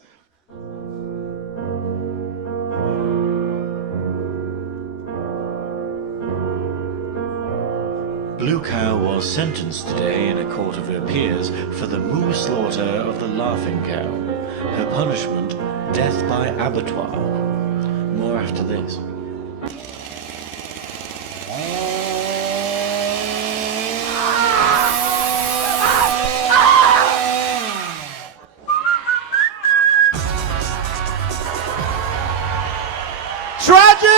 Blue Cow was sentenced today in a court of her peers for the moo slaughter of the Laughing Cow. Her punishment, death by abattoir. More after this. Tragedy!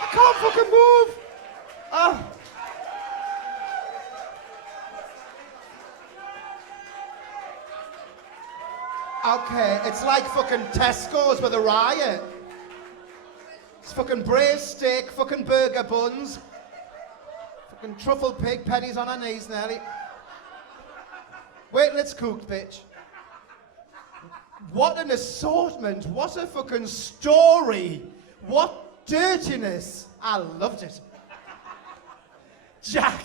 I can't fucking move. Okay, it's like fucking Tesco's with a riot. It's fucking braised steak, fucking burger buns, fucking truffle pig, pennies on her knees nearly. Wait till it's cooked, bitch. What an assortment, what a fucking story, what dirtiness. I loved it. Jack.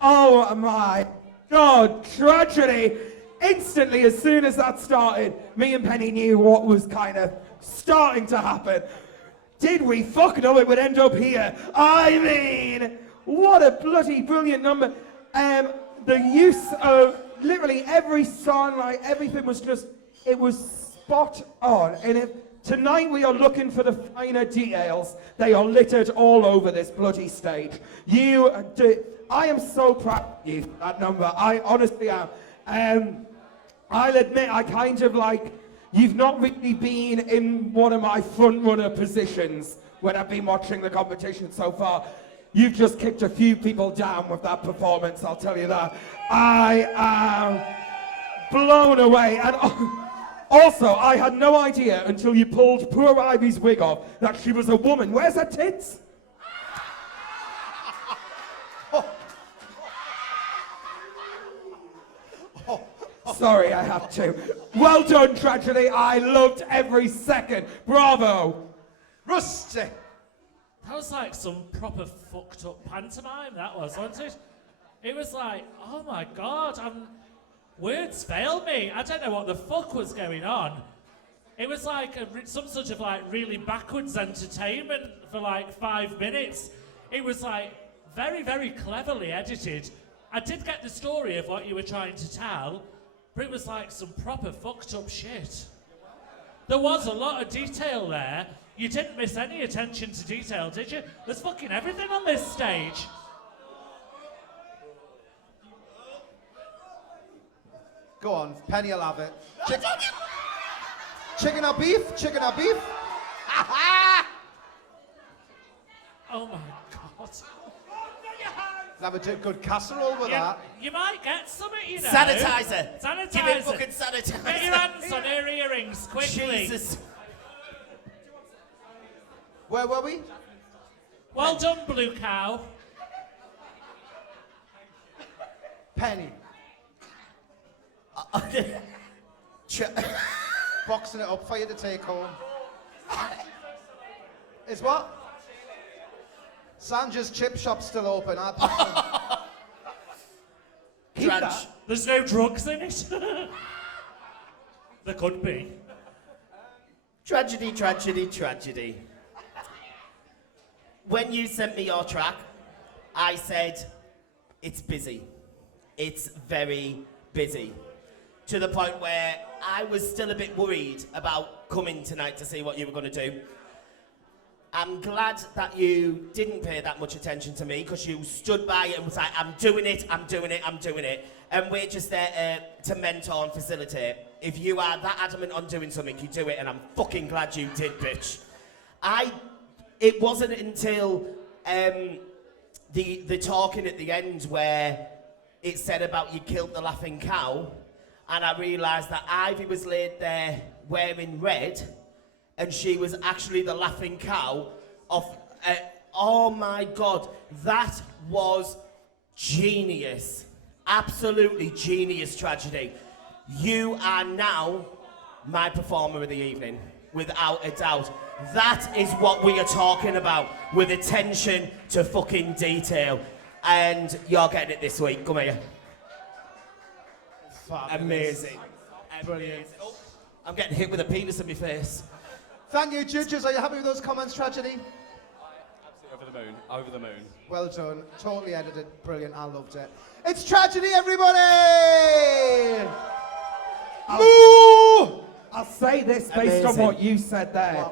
Oh my God, tragedy. Instantly, as soon as that started, me and Penny knew what was kind of starting to happen. Did we fucking know it would end up here? I mean, what a bloody brilliant number. The use of literally every song, like everything was just, it was spot on. And tonight we are looking for the finer details. They are littered all over this bloody stage. I am so proud of you for that number. I honestly am. I'll admit, I kind of like, you've not really been in one of my front runner positions when I've been watching the competition so far. You've just kicked a few people down with that performance, I'll tell you that. I am blown away. And also, I had no idea until you pulled poor Ivy's wig off that she was a woman. Where's her tits? Sorry, I have to. Well done, Tragedy. I loved every second. Bravo. Rusty. That was like some proper fucked up pantomime, that was, wasn't it? It was like, oh my God, words fail me. I don't know what the fuck was going on. It was like some sort of like really backwards entertainment for like 5 minutes. It was like very, very cleverly edited. I did get the story of what you were trying to tell, but it was like some proper fucked up shit. There was a lot of detail there. You didn't miss any attention to detail, did you? There's fucking everything on this stage. Go on, Penny will have it. Chicken or beef? Chicken or beef? Oh my God. Have a good casserole with that. You might get something, you know. Sanitizer. Sanitizer. Give it fucking sanitizer. Get your hands on her earrings, quickly. Jesus. Where were we? Well done, Blue Cow. Penny. Boxing it up for you to take home. Is what? Sandra's chip shop's still open. There's no drugs in it. There could be. Tragedy, tragedy, tragedy. When you sent me your track, I said, it's busy. It's very busy. To the point where I was still a bit worried about coming tonight to see what you were going to do. I'm glad that you didn't pay that much attention to me, because you stood by it and was like, I'm doing it, I'm doing it, I'm doing it. And we're just there to mentor and facilitate. If you are that adamant on doing something, you do it, and I'm fucking glad you did, bitch. It wasn't until the talking at the end where it said about you killed the laughing cow, and I realised that Ivy was laid there wearing red, and she was actually the laughing cow of... oh my God, that was genius. Absolutely genius, Tragedy. You are now my performer of the evening, without a doubt. That is what we are talking about, with attention to fucking detail. and you're getting it this week. Come here. Fabulous. Amazing. Brilliant. Oh, I'm getting hit with a penis in my face. Thank you, judges. Are you happy with those comments, Tragedy? Over the moon. Over the moon. Well done. Totally edited. Brilliant. I loved it. It's Tragedy, everybody! Moo! I'll say this based on Amazing. what you said there.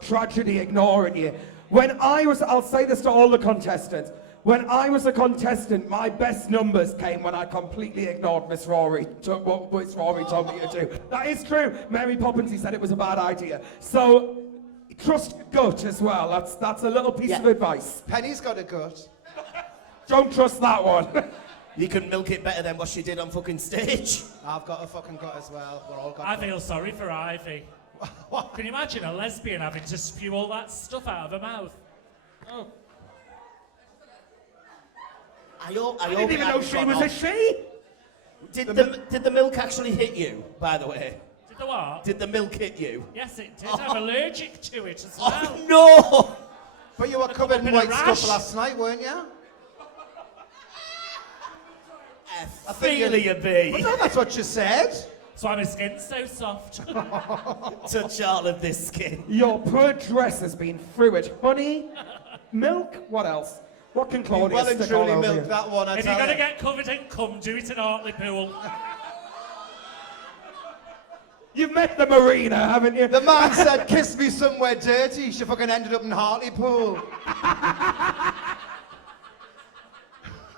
Tragedy ignoring you. I'll say this to all the contestants. When I was a contestant, my best numbers came when I completely ignored Miss Rory, what Miss Rory told me to do. That is true. Mary Poppins, he said it was a bad idea. So, trust your gut as well. That's a little piece of advice. Penny's got a gut. Don't trust that one. You can milk it better than what she did on fucking stage. I've got a fucking gut as well. We're all got I feel sorry for Ivy. Can you imagine a lesbian having to spew all that stuff out of her mouth? Oh. I didn't even know she was a she. Did the milk actually hit you, by the way? Did the what? Did the milk hit you? Yes, it did. I'm allergic to it as well. Oh, no! But you were covered in white stuff last night, weren't you? I feel you be. Well, no, that's what you said. That's why my skin's so soft. Touch all of this skin. Your poor dress has been through it. Honey, milk, what else? What can Claudia Well and stick all truly over milk you? that one, I If tell you're going to you. get covered in cum, do it in Hartlepool. You've met the marina, haven't you? The man said, kiss me somewhere dirty. She fucking ended up in Hartlepool.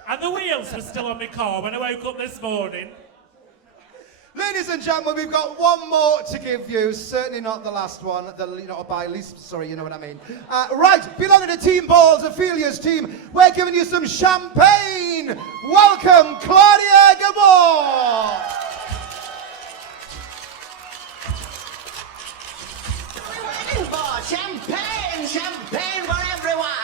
And the wheels were still on my car when I woke up this morning. Ladies and gentlemen, we've got one more to give you. Certainly not the last one. By least, sorry, you know what I mean. Right, belonging to Team Balls, Ophelia's team, we're giving you some champagne. Welcome, Claudia Gabor. Champagne, champagne for everyone.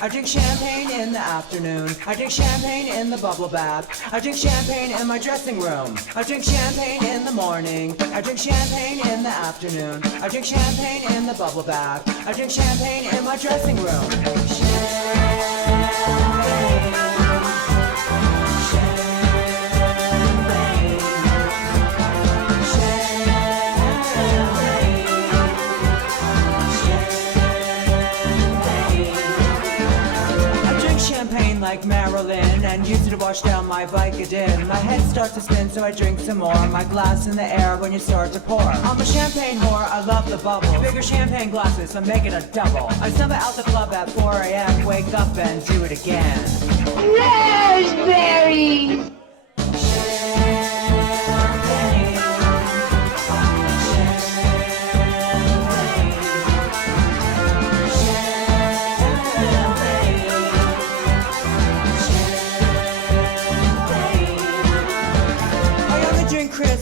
I drink champagne in the afternoon. I drink champagne in the bubble bath. I drink champagne in my dressing room. I drink champagne in the morning. I drink champagne in the afternoon. I drink champagne in the bubble bath. I drink champagne in my dressing room. Champagne like Marilyn and use it to wash down my Vicodin. My head starts to spin, so I drink some more. My glass in the air when you start to pour. I'm a champagne whore, I love the bubble. Bigger champagne glasses, so make it a double. I stumble out the club at 4 a.m. Wake up and do it again. Raspberry!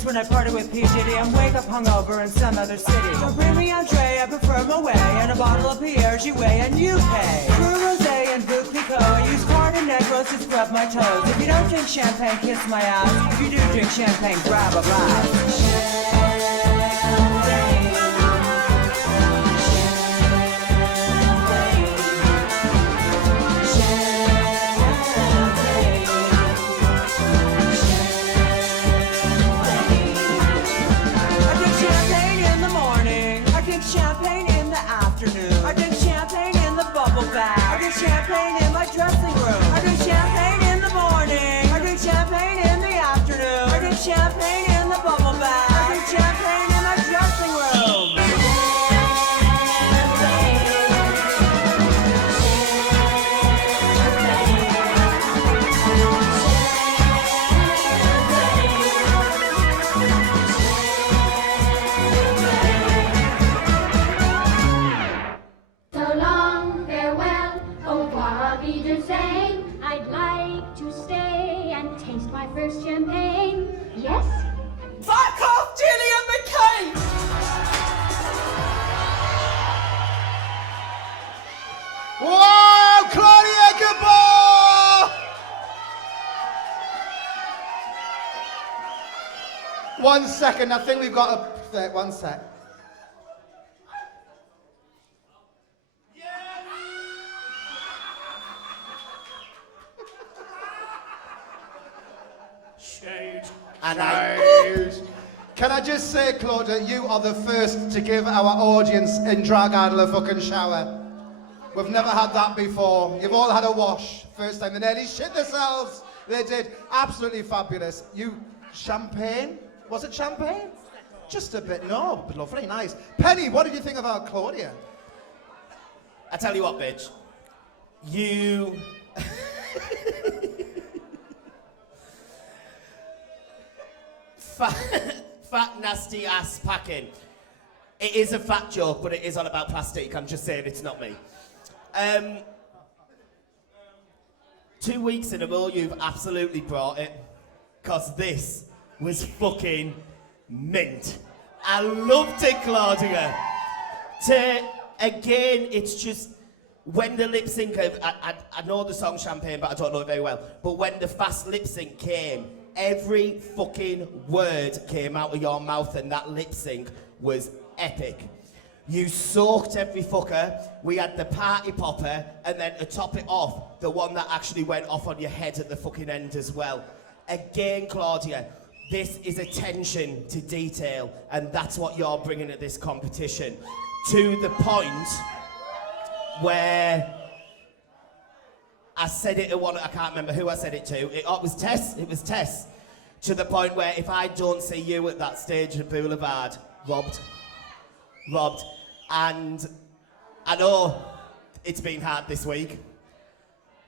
When I party with P. Diddy and wake up hungover in some other city. So bring me Andre, I prefer Moet, and a bottle of Pierre Jouet and UK. Brew Rosé and Blue Clicquot, I use Carne Negros to scrub my toes. If you don't drink champagne, kiss my ass. If you do drink champagne, grab a glass. Champagne in the afternoon. I drink champagne in the bubble bath. I drink champagne in my dressing room. I drink champagne in the morning. I drink champagne in the afternoon. I drink champagne in the bubble bath. I drink champagne in my dressing room. I'd like to stay and taste my first champagne. Yes? Fuck off, Gillian McCain! 1 second. I think we've got a... 1 sec. Shade. And can I just say, Claudia, you are the first to give our audience in Drag Idol a fucking shower. We've never had that before. You've all had a wash. First time they nearly shit themselves. They did. Absolutely fabulous. You, champagne? Was it champagne? Just a bit, no, but lovely, nice. Penny, what did you think about Claudia? I tell you what, bitch. You... Fat, nasty ass packing. It is a fat joke, but it is all about plastic. I'm just saying it's not me. 2 weeks in a row, you've absolutely brought it. Because this was fucking mint. I loved it, Claudia. Again, it's just... When the lip sync, I know the song Champagne, but I don't know it very well. But when the fast lip sync came, every fucking word came out of your mouth, and that lip sync was epic. You soaked every fucker. We had the party popper, and then to top it off, the one that actually went off on your head at the fucking end as well. Again, Claudia, this is attention to detail, and that's what you're bringing to this competition. To the point where I said it to one, I can't remember who I said it to. It was Tess. It was Tess. To the point where if I don't see you at that stage at Boulevard, robbed. And I know it's been hard this week.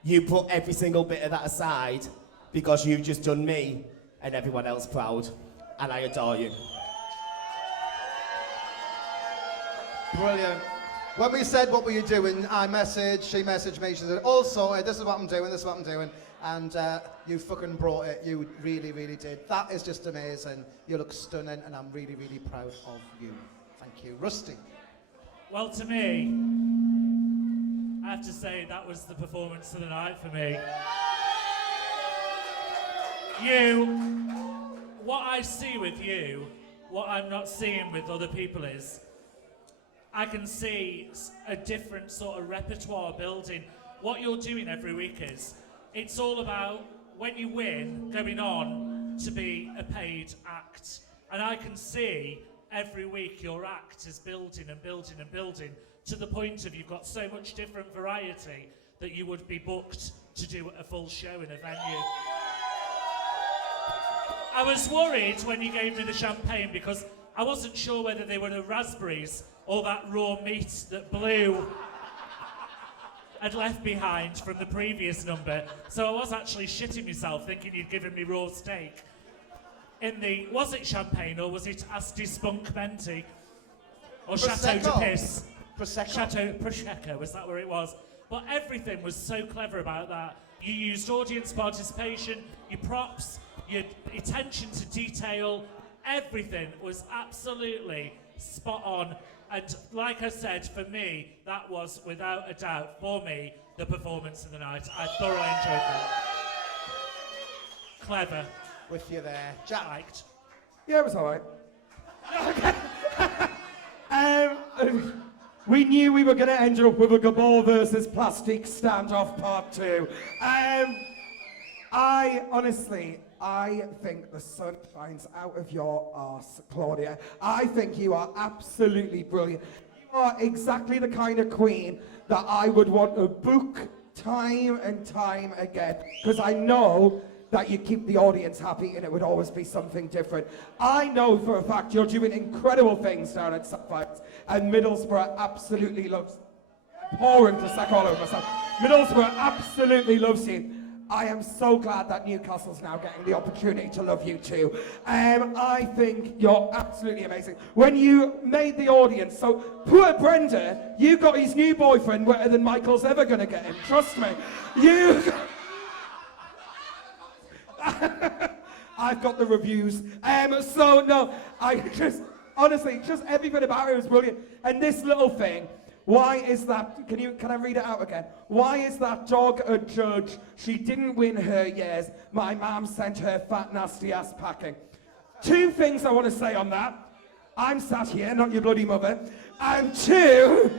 You put every single bit of that aside because you've just done me and everyone else proud. And I adore you. Brilliant. When we said, what were you doing, I messaged, she messaged me, she said, also, this is what I'm doing, this is what I'm doing. And you fucking brought it, you really, really did. That is just amazing. You look stunning, and I'm really, really proud of you. Thank you. Rusty. Well, to me, I have to say that was the performance of the night for me. What I see with you, what I'm not seeing with other people is, I can see a different sort of repertoire building. What you're doing every week is, it's all about, when you win, going on to be a paid act. And I can see every week your act is building and building and building to the point of you've got so much different variety that you would be booked to do a full show in a venue. I was worried when you gave me the champagne because I wasn't sure whether they were the raspberries or that raw meat that Blue had left behind from the previous number. So I was actually shitting myself thinking you'd given me raw steak. Was it champagne or was it Asti Spunk Menti? Or Chateau de Piss? Prosecco. Chateau Prosecco, was that where it was? But everything was so clever about that. You used audience participation, your props, your attention to detail, everything was absolutely spot on. And like I said, for me, that was, without a doubt, for me, the performance of the night. I thoroughly enjoyed that. Clever. With you there. Jack. Liked. Yeah, it was all right. We knew we were going to end up with a Gabor versus Plastic standoff part 2. I think the sun shines out of your arse, Claudia. I think you are absolutely brilliant. You are exactly the kind of queen that I would want to book time and time again, because I know that you keep the audience happy and it would always be something different. I know for a fact you're doing incredible things down at Sapphires, and Middlesbrough absolutely loves you. Pouring to sack all over myself. Middlesbrough absolutely loves you. I am so glad that Newcastle's now getting the opportunity to love you too. I think you're absolutely amazing. When you made the audience, so poor Brenda, you got his new boyfriend wetter than Michael's ever gonna get him, trust me. I've got the reviews. Honestly, just everything about it was brilliant. And this little thing, why is that, can I read it out again? Why is that dog a judge? She didn't win her years. My mum sent her fat nasty ass packing. Two things I want to say on that. I'm sat here, not your bloody mother. And two,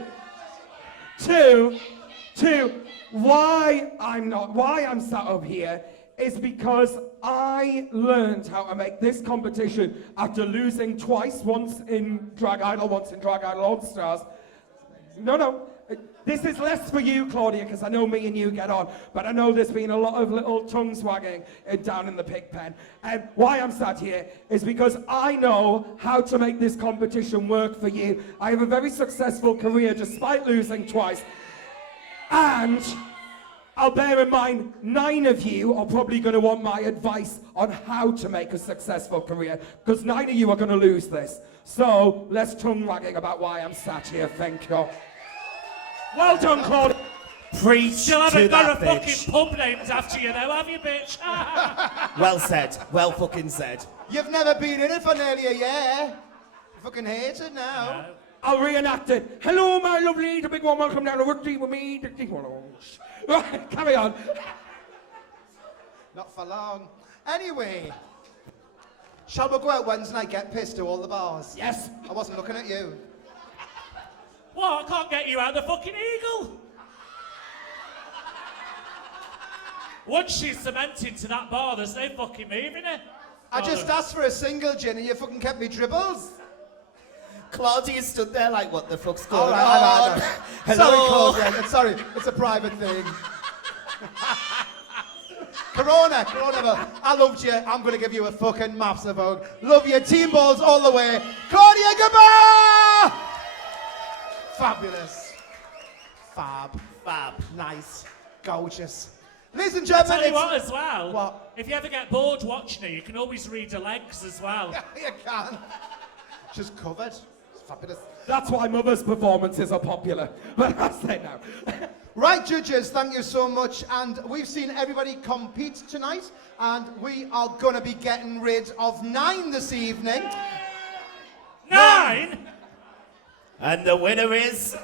why I'm sat up here is because I learned how to make this competition after losing twice, once in Drag Idol, once in Drag Idol All Stars. No. This is less for you, Claudia, because I know me and you get on, but I know there's been a lot of little tongues wagging down in the pig pen. And why I'm sat here is because I know how to make this competition work for you. I have a very successful career despite losing twice. And I'll bear in mind, 9 of you are probably going to want my advice on how to make a successful career, because 9 of you are going to lose this. So, less tongue wagging about why I'm sat here, thank you. Well done, Claude. Preach Still to haven't got that a bitch. fucking pub named after you though, have you, bitch? Well said. Well fucking said. You've never been in it for nearly a year. You fucking hate it now. No. I'll reenact it. Hello, my lovely, the big one, welcome down to work tea with me. Right, carry on. Not for long. Anyway, shall we go out Wednesday night, get pissed to all the bars? Yes. I wasn't looking at you. What? I can't get you out of the fucking Eagle. Once she's cemented to that bar, there's no fucking moving her. I just asked for a single gin and you fucking kept me dribbles. Claudia stood there like, what the fuck's All going right, on? all right. Hello? Sorry, Claudia. Sorry, it's a private thing. Corona, I loved you. I'm going to give you a fucking massive hug. Love you. Team balls all the way. Claudia Gabor! Fabulous. Fab. Nice. Gorgeous. Ladies and I'll gentlemen, tell you what as well. What? If you ever get bored watching her, you can always read her legs as well. You can. She's covered. It's fabulous. That's why Mother's performances are popular. But I say now. Right, judges, thank you so much. And we've seen everybody compete tonight, and we are going to be getting rid of 9 this evening. 9? And the winner is...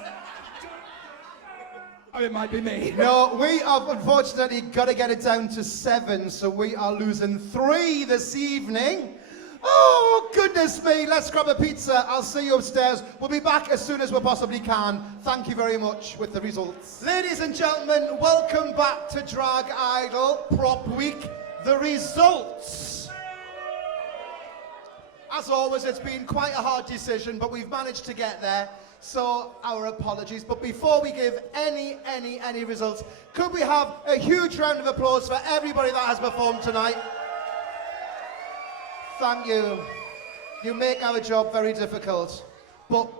Oh, it might be me. No, we have unfortunately got to get it down to 7, so we are losing 3 this evening. Oh, goodness me. Let's grab a pizza. I'll see you upstairs. We'll be back as soon as we possibly can. Thank you very much with the results. Ladies and gentlemen, welcome back to Drag Idol Prop Week. The results. As always, it's been quite a hard decision, but we've managed to get there. So, our apologies. But before we give any results, could we have a huge round of applause for everybody that has performed tonight? Thank you. You make our job very difficult. But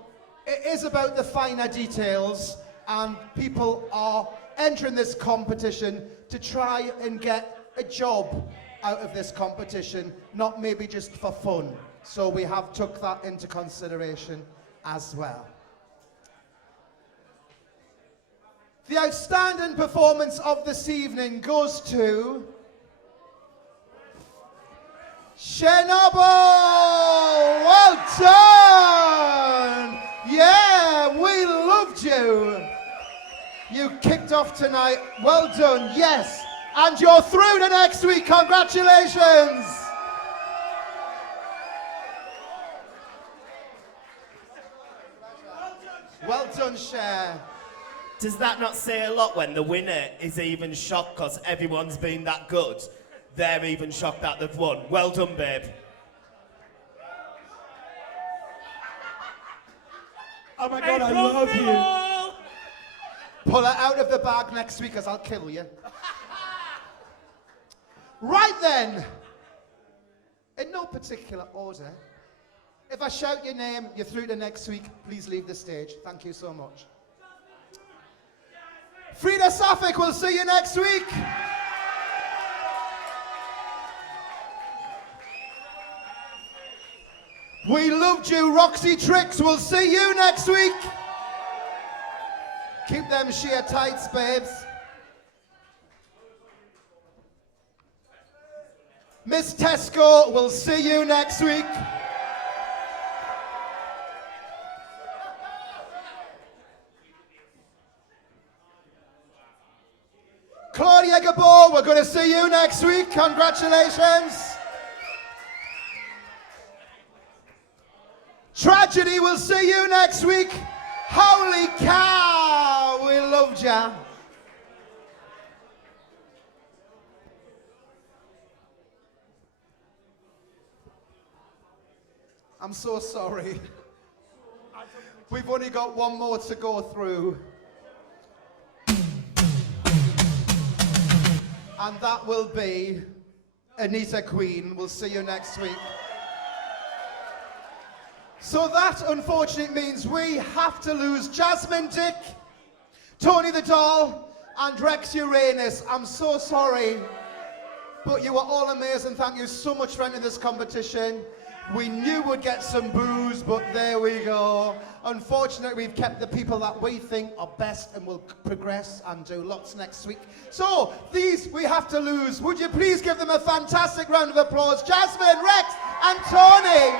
it is about the finer details, and people are entering this competition to try and get a job out of this competition, not maybe just for fun. So we have took that into consideration as well. The outstanding performance of this evening goes to Chernobyl! Well done! Yeah, we loved you. You kicked off tonight. Well done, yes. And you're through to next week. Congratulations! Well done, Cher. Does that not say a lot when the winner is even shocked because everyone's been that good? They're even shocked that they've won. Well done, babe. Oh my God, I love you. Pull her out of the bag next week, as I'll kill you. Right then, in no particular order, if I shout your name, you're through to next week, please leave the stage. Thank you so much. Frida Safik, we'll see you next week. We loved you, Roxy Tricks. We'll see you next week. Keep them sheer tights, babes. Miss Tesco, we'll see you next week. Claudia Gabor, we're going to see you next week. Congratulations. Tragedy, we'll see you next week. Holy cow, we loved ya. I'm so sorry. We've only got one more to go through. And that will be ANNITA Queen. We'll see you next week. So that, unfortunately, means we have to lose JAZZMIN Dick, TONITHEDOLL, and Rex URANUS. I'm so sorry, but you were all amazing. Thank you so much for entering this competition. We knew we'd get some boos, but there we go. Unfortunately, we've kept the people that we think are best and will progress and do lots next week. So, these we have to lose. Would you please give them a fantastic round of applause? JAZZMIN, Rex, and Tony.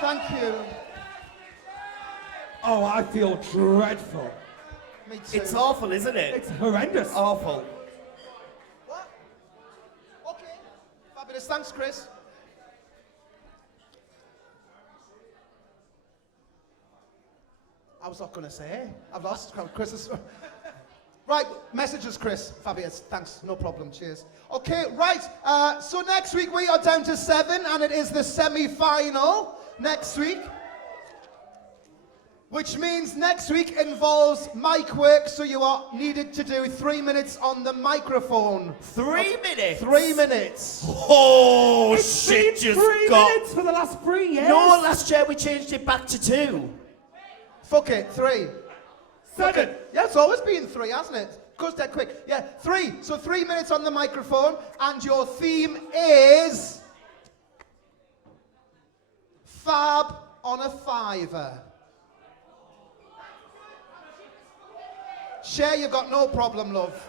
Thank you. Oh, I feel dreadful. Me too. It's awful, isn't it? It's horrendous. Awful. What? Okay. Fabulous. Thanks, Chris. I was not going to say. I've lost Chris. Right, messages, Chris. Fabulous. Thanks. No problem. Cheers. Okay, right. So next week we are down to 7, and it is the semi-final next week. Which means next week involves mic work, so you are needed to do 3 minutes on the microphone. 3 minutes? 3 minutes. Oh, It's shit been just 3 got... minutes for the last 3 years. No, last year we changed it back to 2. Fuck it, 3. 7. Yeah, it's always been 3, hasn't it? Goes dead quick. Yeah, 3. So 3 minutes on the microphone, and your theme is Fab on a Fiver. Cher, you've got no problem, love.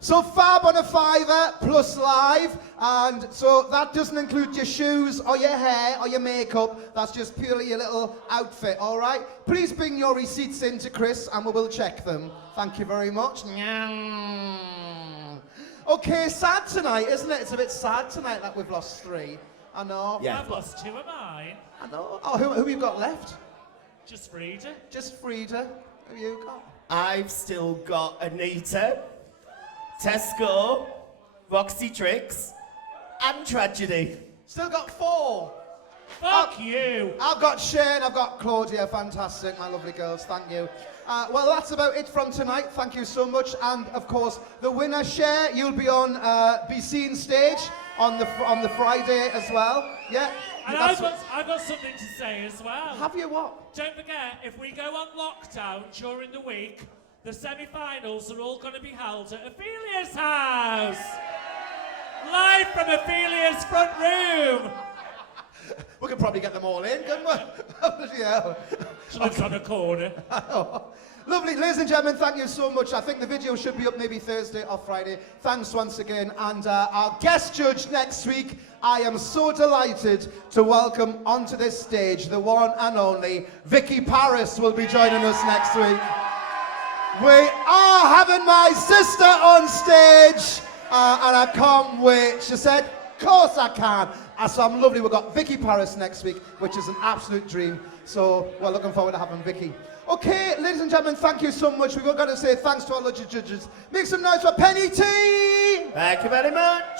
So Fab on a Fiver plus live, and so that doesn't include your shoes or your hair or your makeup. That's just purely your little outfit, all right? Please bring your receipts in to Chris and we will check them. Thank you very much. Okay, sad tonight, isn't it? It's a bit sad tonight that we've lost 3. I know. Yeah. I've lost 2 of mine. I know. Oh, who have you got left? Just Frida. Just Frida. Who have you got? I've still got ANNITA, Tesco, Roxy Tricks, and Tragedy. Still got 4. Fuck you. I've got Shane, I've got Claudia. Fantastic, my lovely girls. Thank you. Well, that's about it from tonight. Thank you so much. And of course, the winner, Cher, you'll be on Be Seen stage on the Friday as well. Yeah. And I've got something to say as well. Have you what? Don't forget, if we go on lockdown during the week, the semi-finals are all going to be held at Ophelia's house. Live from Ophelia's front room. We could probably get them all in, couldn't we? Yeah. She lives on a corner. Lovely, ladies and gentlemen, thank you so much. I think the video should be up maybe Thursday or Friday. Thanks once again. And our guest judge next week, I am so delighted to welcome onto this stage the one and only Vicky Paris will be joining us next week. We are having my sister on stage, and I can't wait. She said, of course I can. So I'm lovely. We've got Vicky Paris next week, which is an absolute dream. So we're looking forward to having Vicky. Okay, ladies and gentlemen, thank you so much. We've got to say thanks to our lovely judges. Make some noise for Penny T. Thank you very much.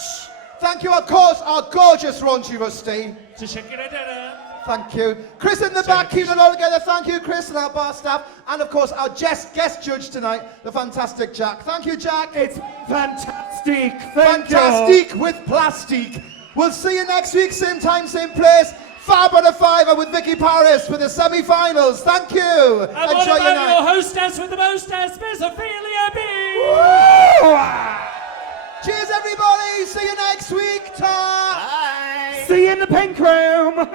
Thank you, of course, our gorgeous Raunchy Rusty. To shake it a dinner. Thank you. Chris in the back, keeping it all together. Thank you, Chris, and our bar staff. And of course, our guest judge tonight, the fantastic Jack. Thank you, Jack. It's fantastic. Fantastic with plastic. We'll see you next week, same time, same place. Fab on a Fiver with Vicky Paris for the semi-finals. Thank you. And enjoy what your about night. your hostess with the mostess, Miss Ophelia B? Cheers, everybody. See you next week. Ta. Bye. See you in the pink room.